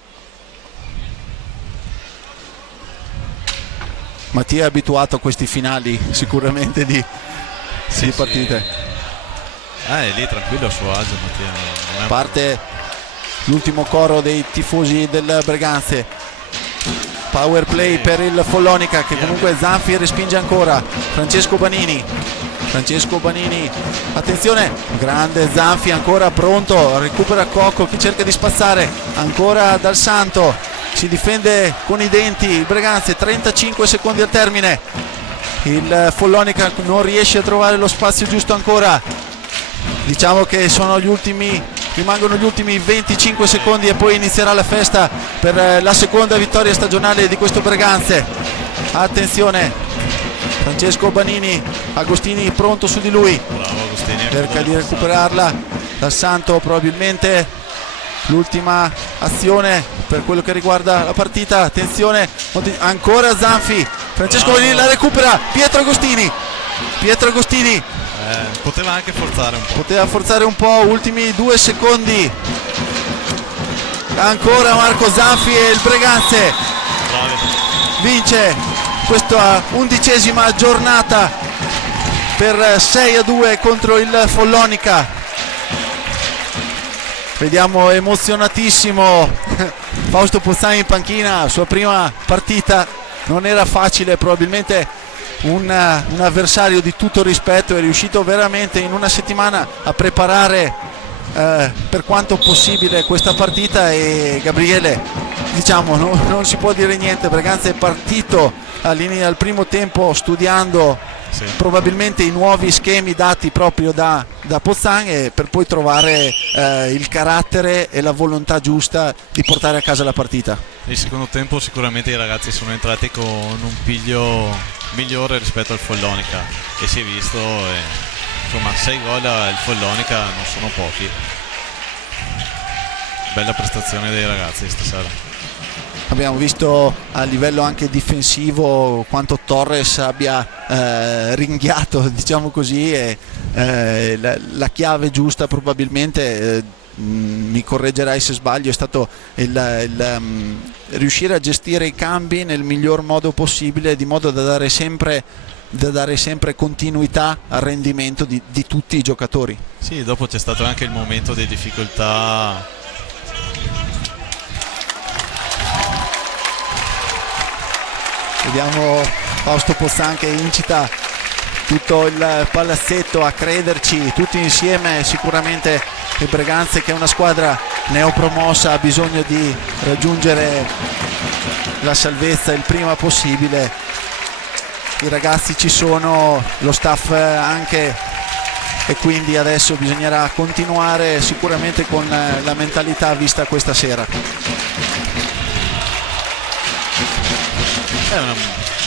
Mattia è abituato a questi finali sicuramente di partite. È lì tranquillo a suo agio Mattia. Parte l'ultimo coro dei tifosi del Breganze. Power play per il Follonica che comunque Zanfi respinge ancora. Francesco Banini, attenzione, grande Zanfi ancora pronto, recupera Cocco che cerca di spazzare ancora dal Santo, si difende con i denti il Breganze. 35 secondi al termine, il Follonica non riesce a trovare lo spazio giusto ancora. Diciamo che rimangono gli ultimi 25 secondi e poi inizierà la festa per la seconda vittoria stagionale di questo Breganze. Attenzione, Francesco Banini, Agostini pronto su di lui. Bravo Agostini. Cerca di recuperarla dal Santo, probabilmente l'ultima azione per quello che riguarda la partita. Attenzione, ancora Zanfi, Francesco Banini la recupera, Pietro Agostini. Poteva anche forzare un po'. Ultimi 2 secondi. Ancora Marco Zanfi e il Breganze vince questa 11ª giornata per 6-2 contro il Follonica. Vediamo emozionatissimo Fausto Pozzani in panchina, sua prima partita, non era facile, probabilmente un avversario di tutto rispetto. È riuscito veramente in una settimana a preparare per quanto possibile questa partita e Gabriele, diciamo, non si può dire niente. Breganze è partito al primo tempo studiando probabilmente i nuovi schemi dati proprio da Pozzan e per poi trovare il carattere e la volontà giusta di portare a casa la partita. Il secondo tempo sicuramente i ragazzi sono entrati con un piglio migliore rispetto al Follonica e si è visto, insomma 6 gol al Follonica non sono pochi. Bella prestazione dei ragazzi stasera. Abbiamo visto a livello anche difensivo quanto Torres abbia ringhiato, diciamo così, e la chiave giusta probabilmente, mi correggerai se sbaglio, è stato riuscire a gestire i cambi nel miglior modo possibile, di modo da dare sempre continuità al rendimento di tutti i giocatori. Sì, dopo c'è stato anche il momento di difficoltà. Vediamo Fausto Pozzan che incita tutto il palazzetto a crederci tutti insieme. Sicuramente il Breganze, che è una squadra neopromossa, ha bisogno di raggiungere la salvezza il prima possibile. I ragazzi ci sono, lo staff anche, e quindi adesso bisognerà continuare sicuramente con la mentalità vista questa sera. È una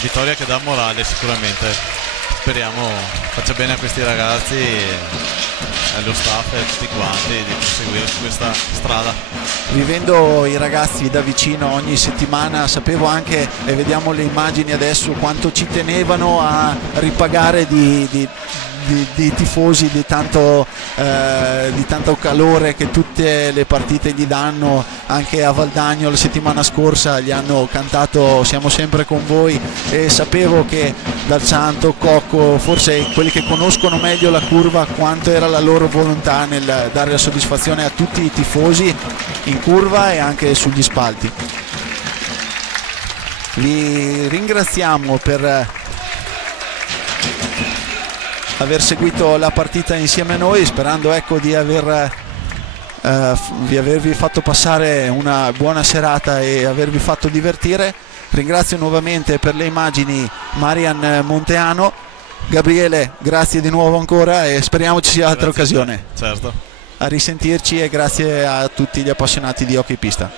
vittoria che dà morale sicuramente, speriamo faccia bene a questi ragazzi e allo staff e a tutti quanti di proseguire su questa strada. Vivendo i ragazzi da vicino ogni settimana, sapevo anche, e vediamo le immagini adesso, quanto ci tenevano a ripagare di tifosi, di tanto calore che tutte le partite gli danno. Anche a Valdagno la settimana scorsa gli hanno cantato "Siamo sempre con voi", e sapevo che Dal Santo, Cocco, forse quelli che conoscono meglio la curva, quanto era la loro volontà nel dare la soddisfazione a tutti i tifosi in curva e anche sugli spalti. Li ringraziamo per aver seguito la partita insieme a noi, sperando di avervi fatto passare una buona serata e avervi fatto divertire. Ringrazio nuovamente per le immagini Marian Monteano. Gabriele, grazie di nuovo ancora e speriamo ci sia altra occasione. Certo. A risentirci, e grazie a tutti gli appassionati di hockey pista.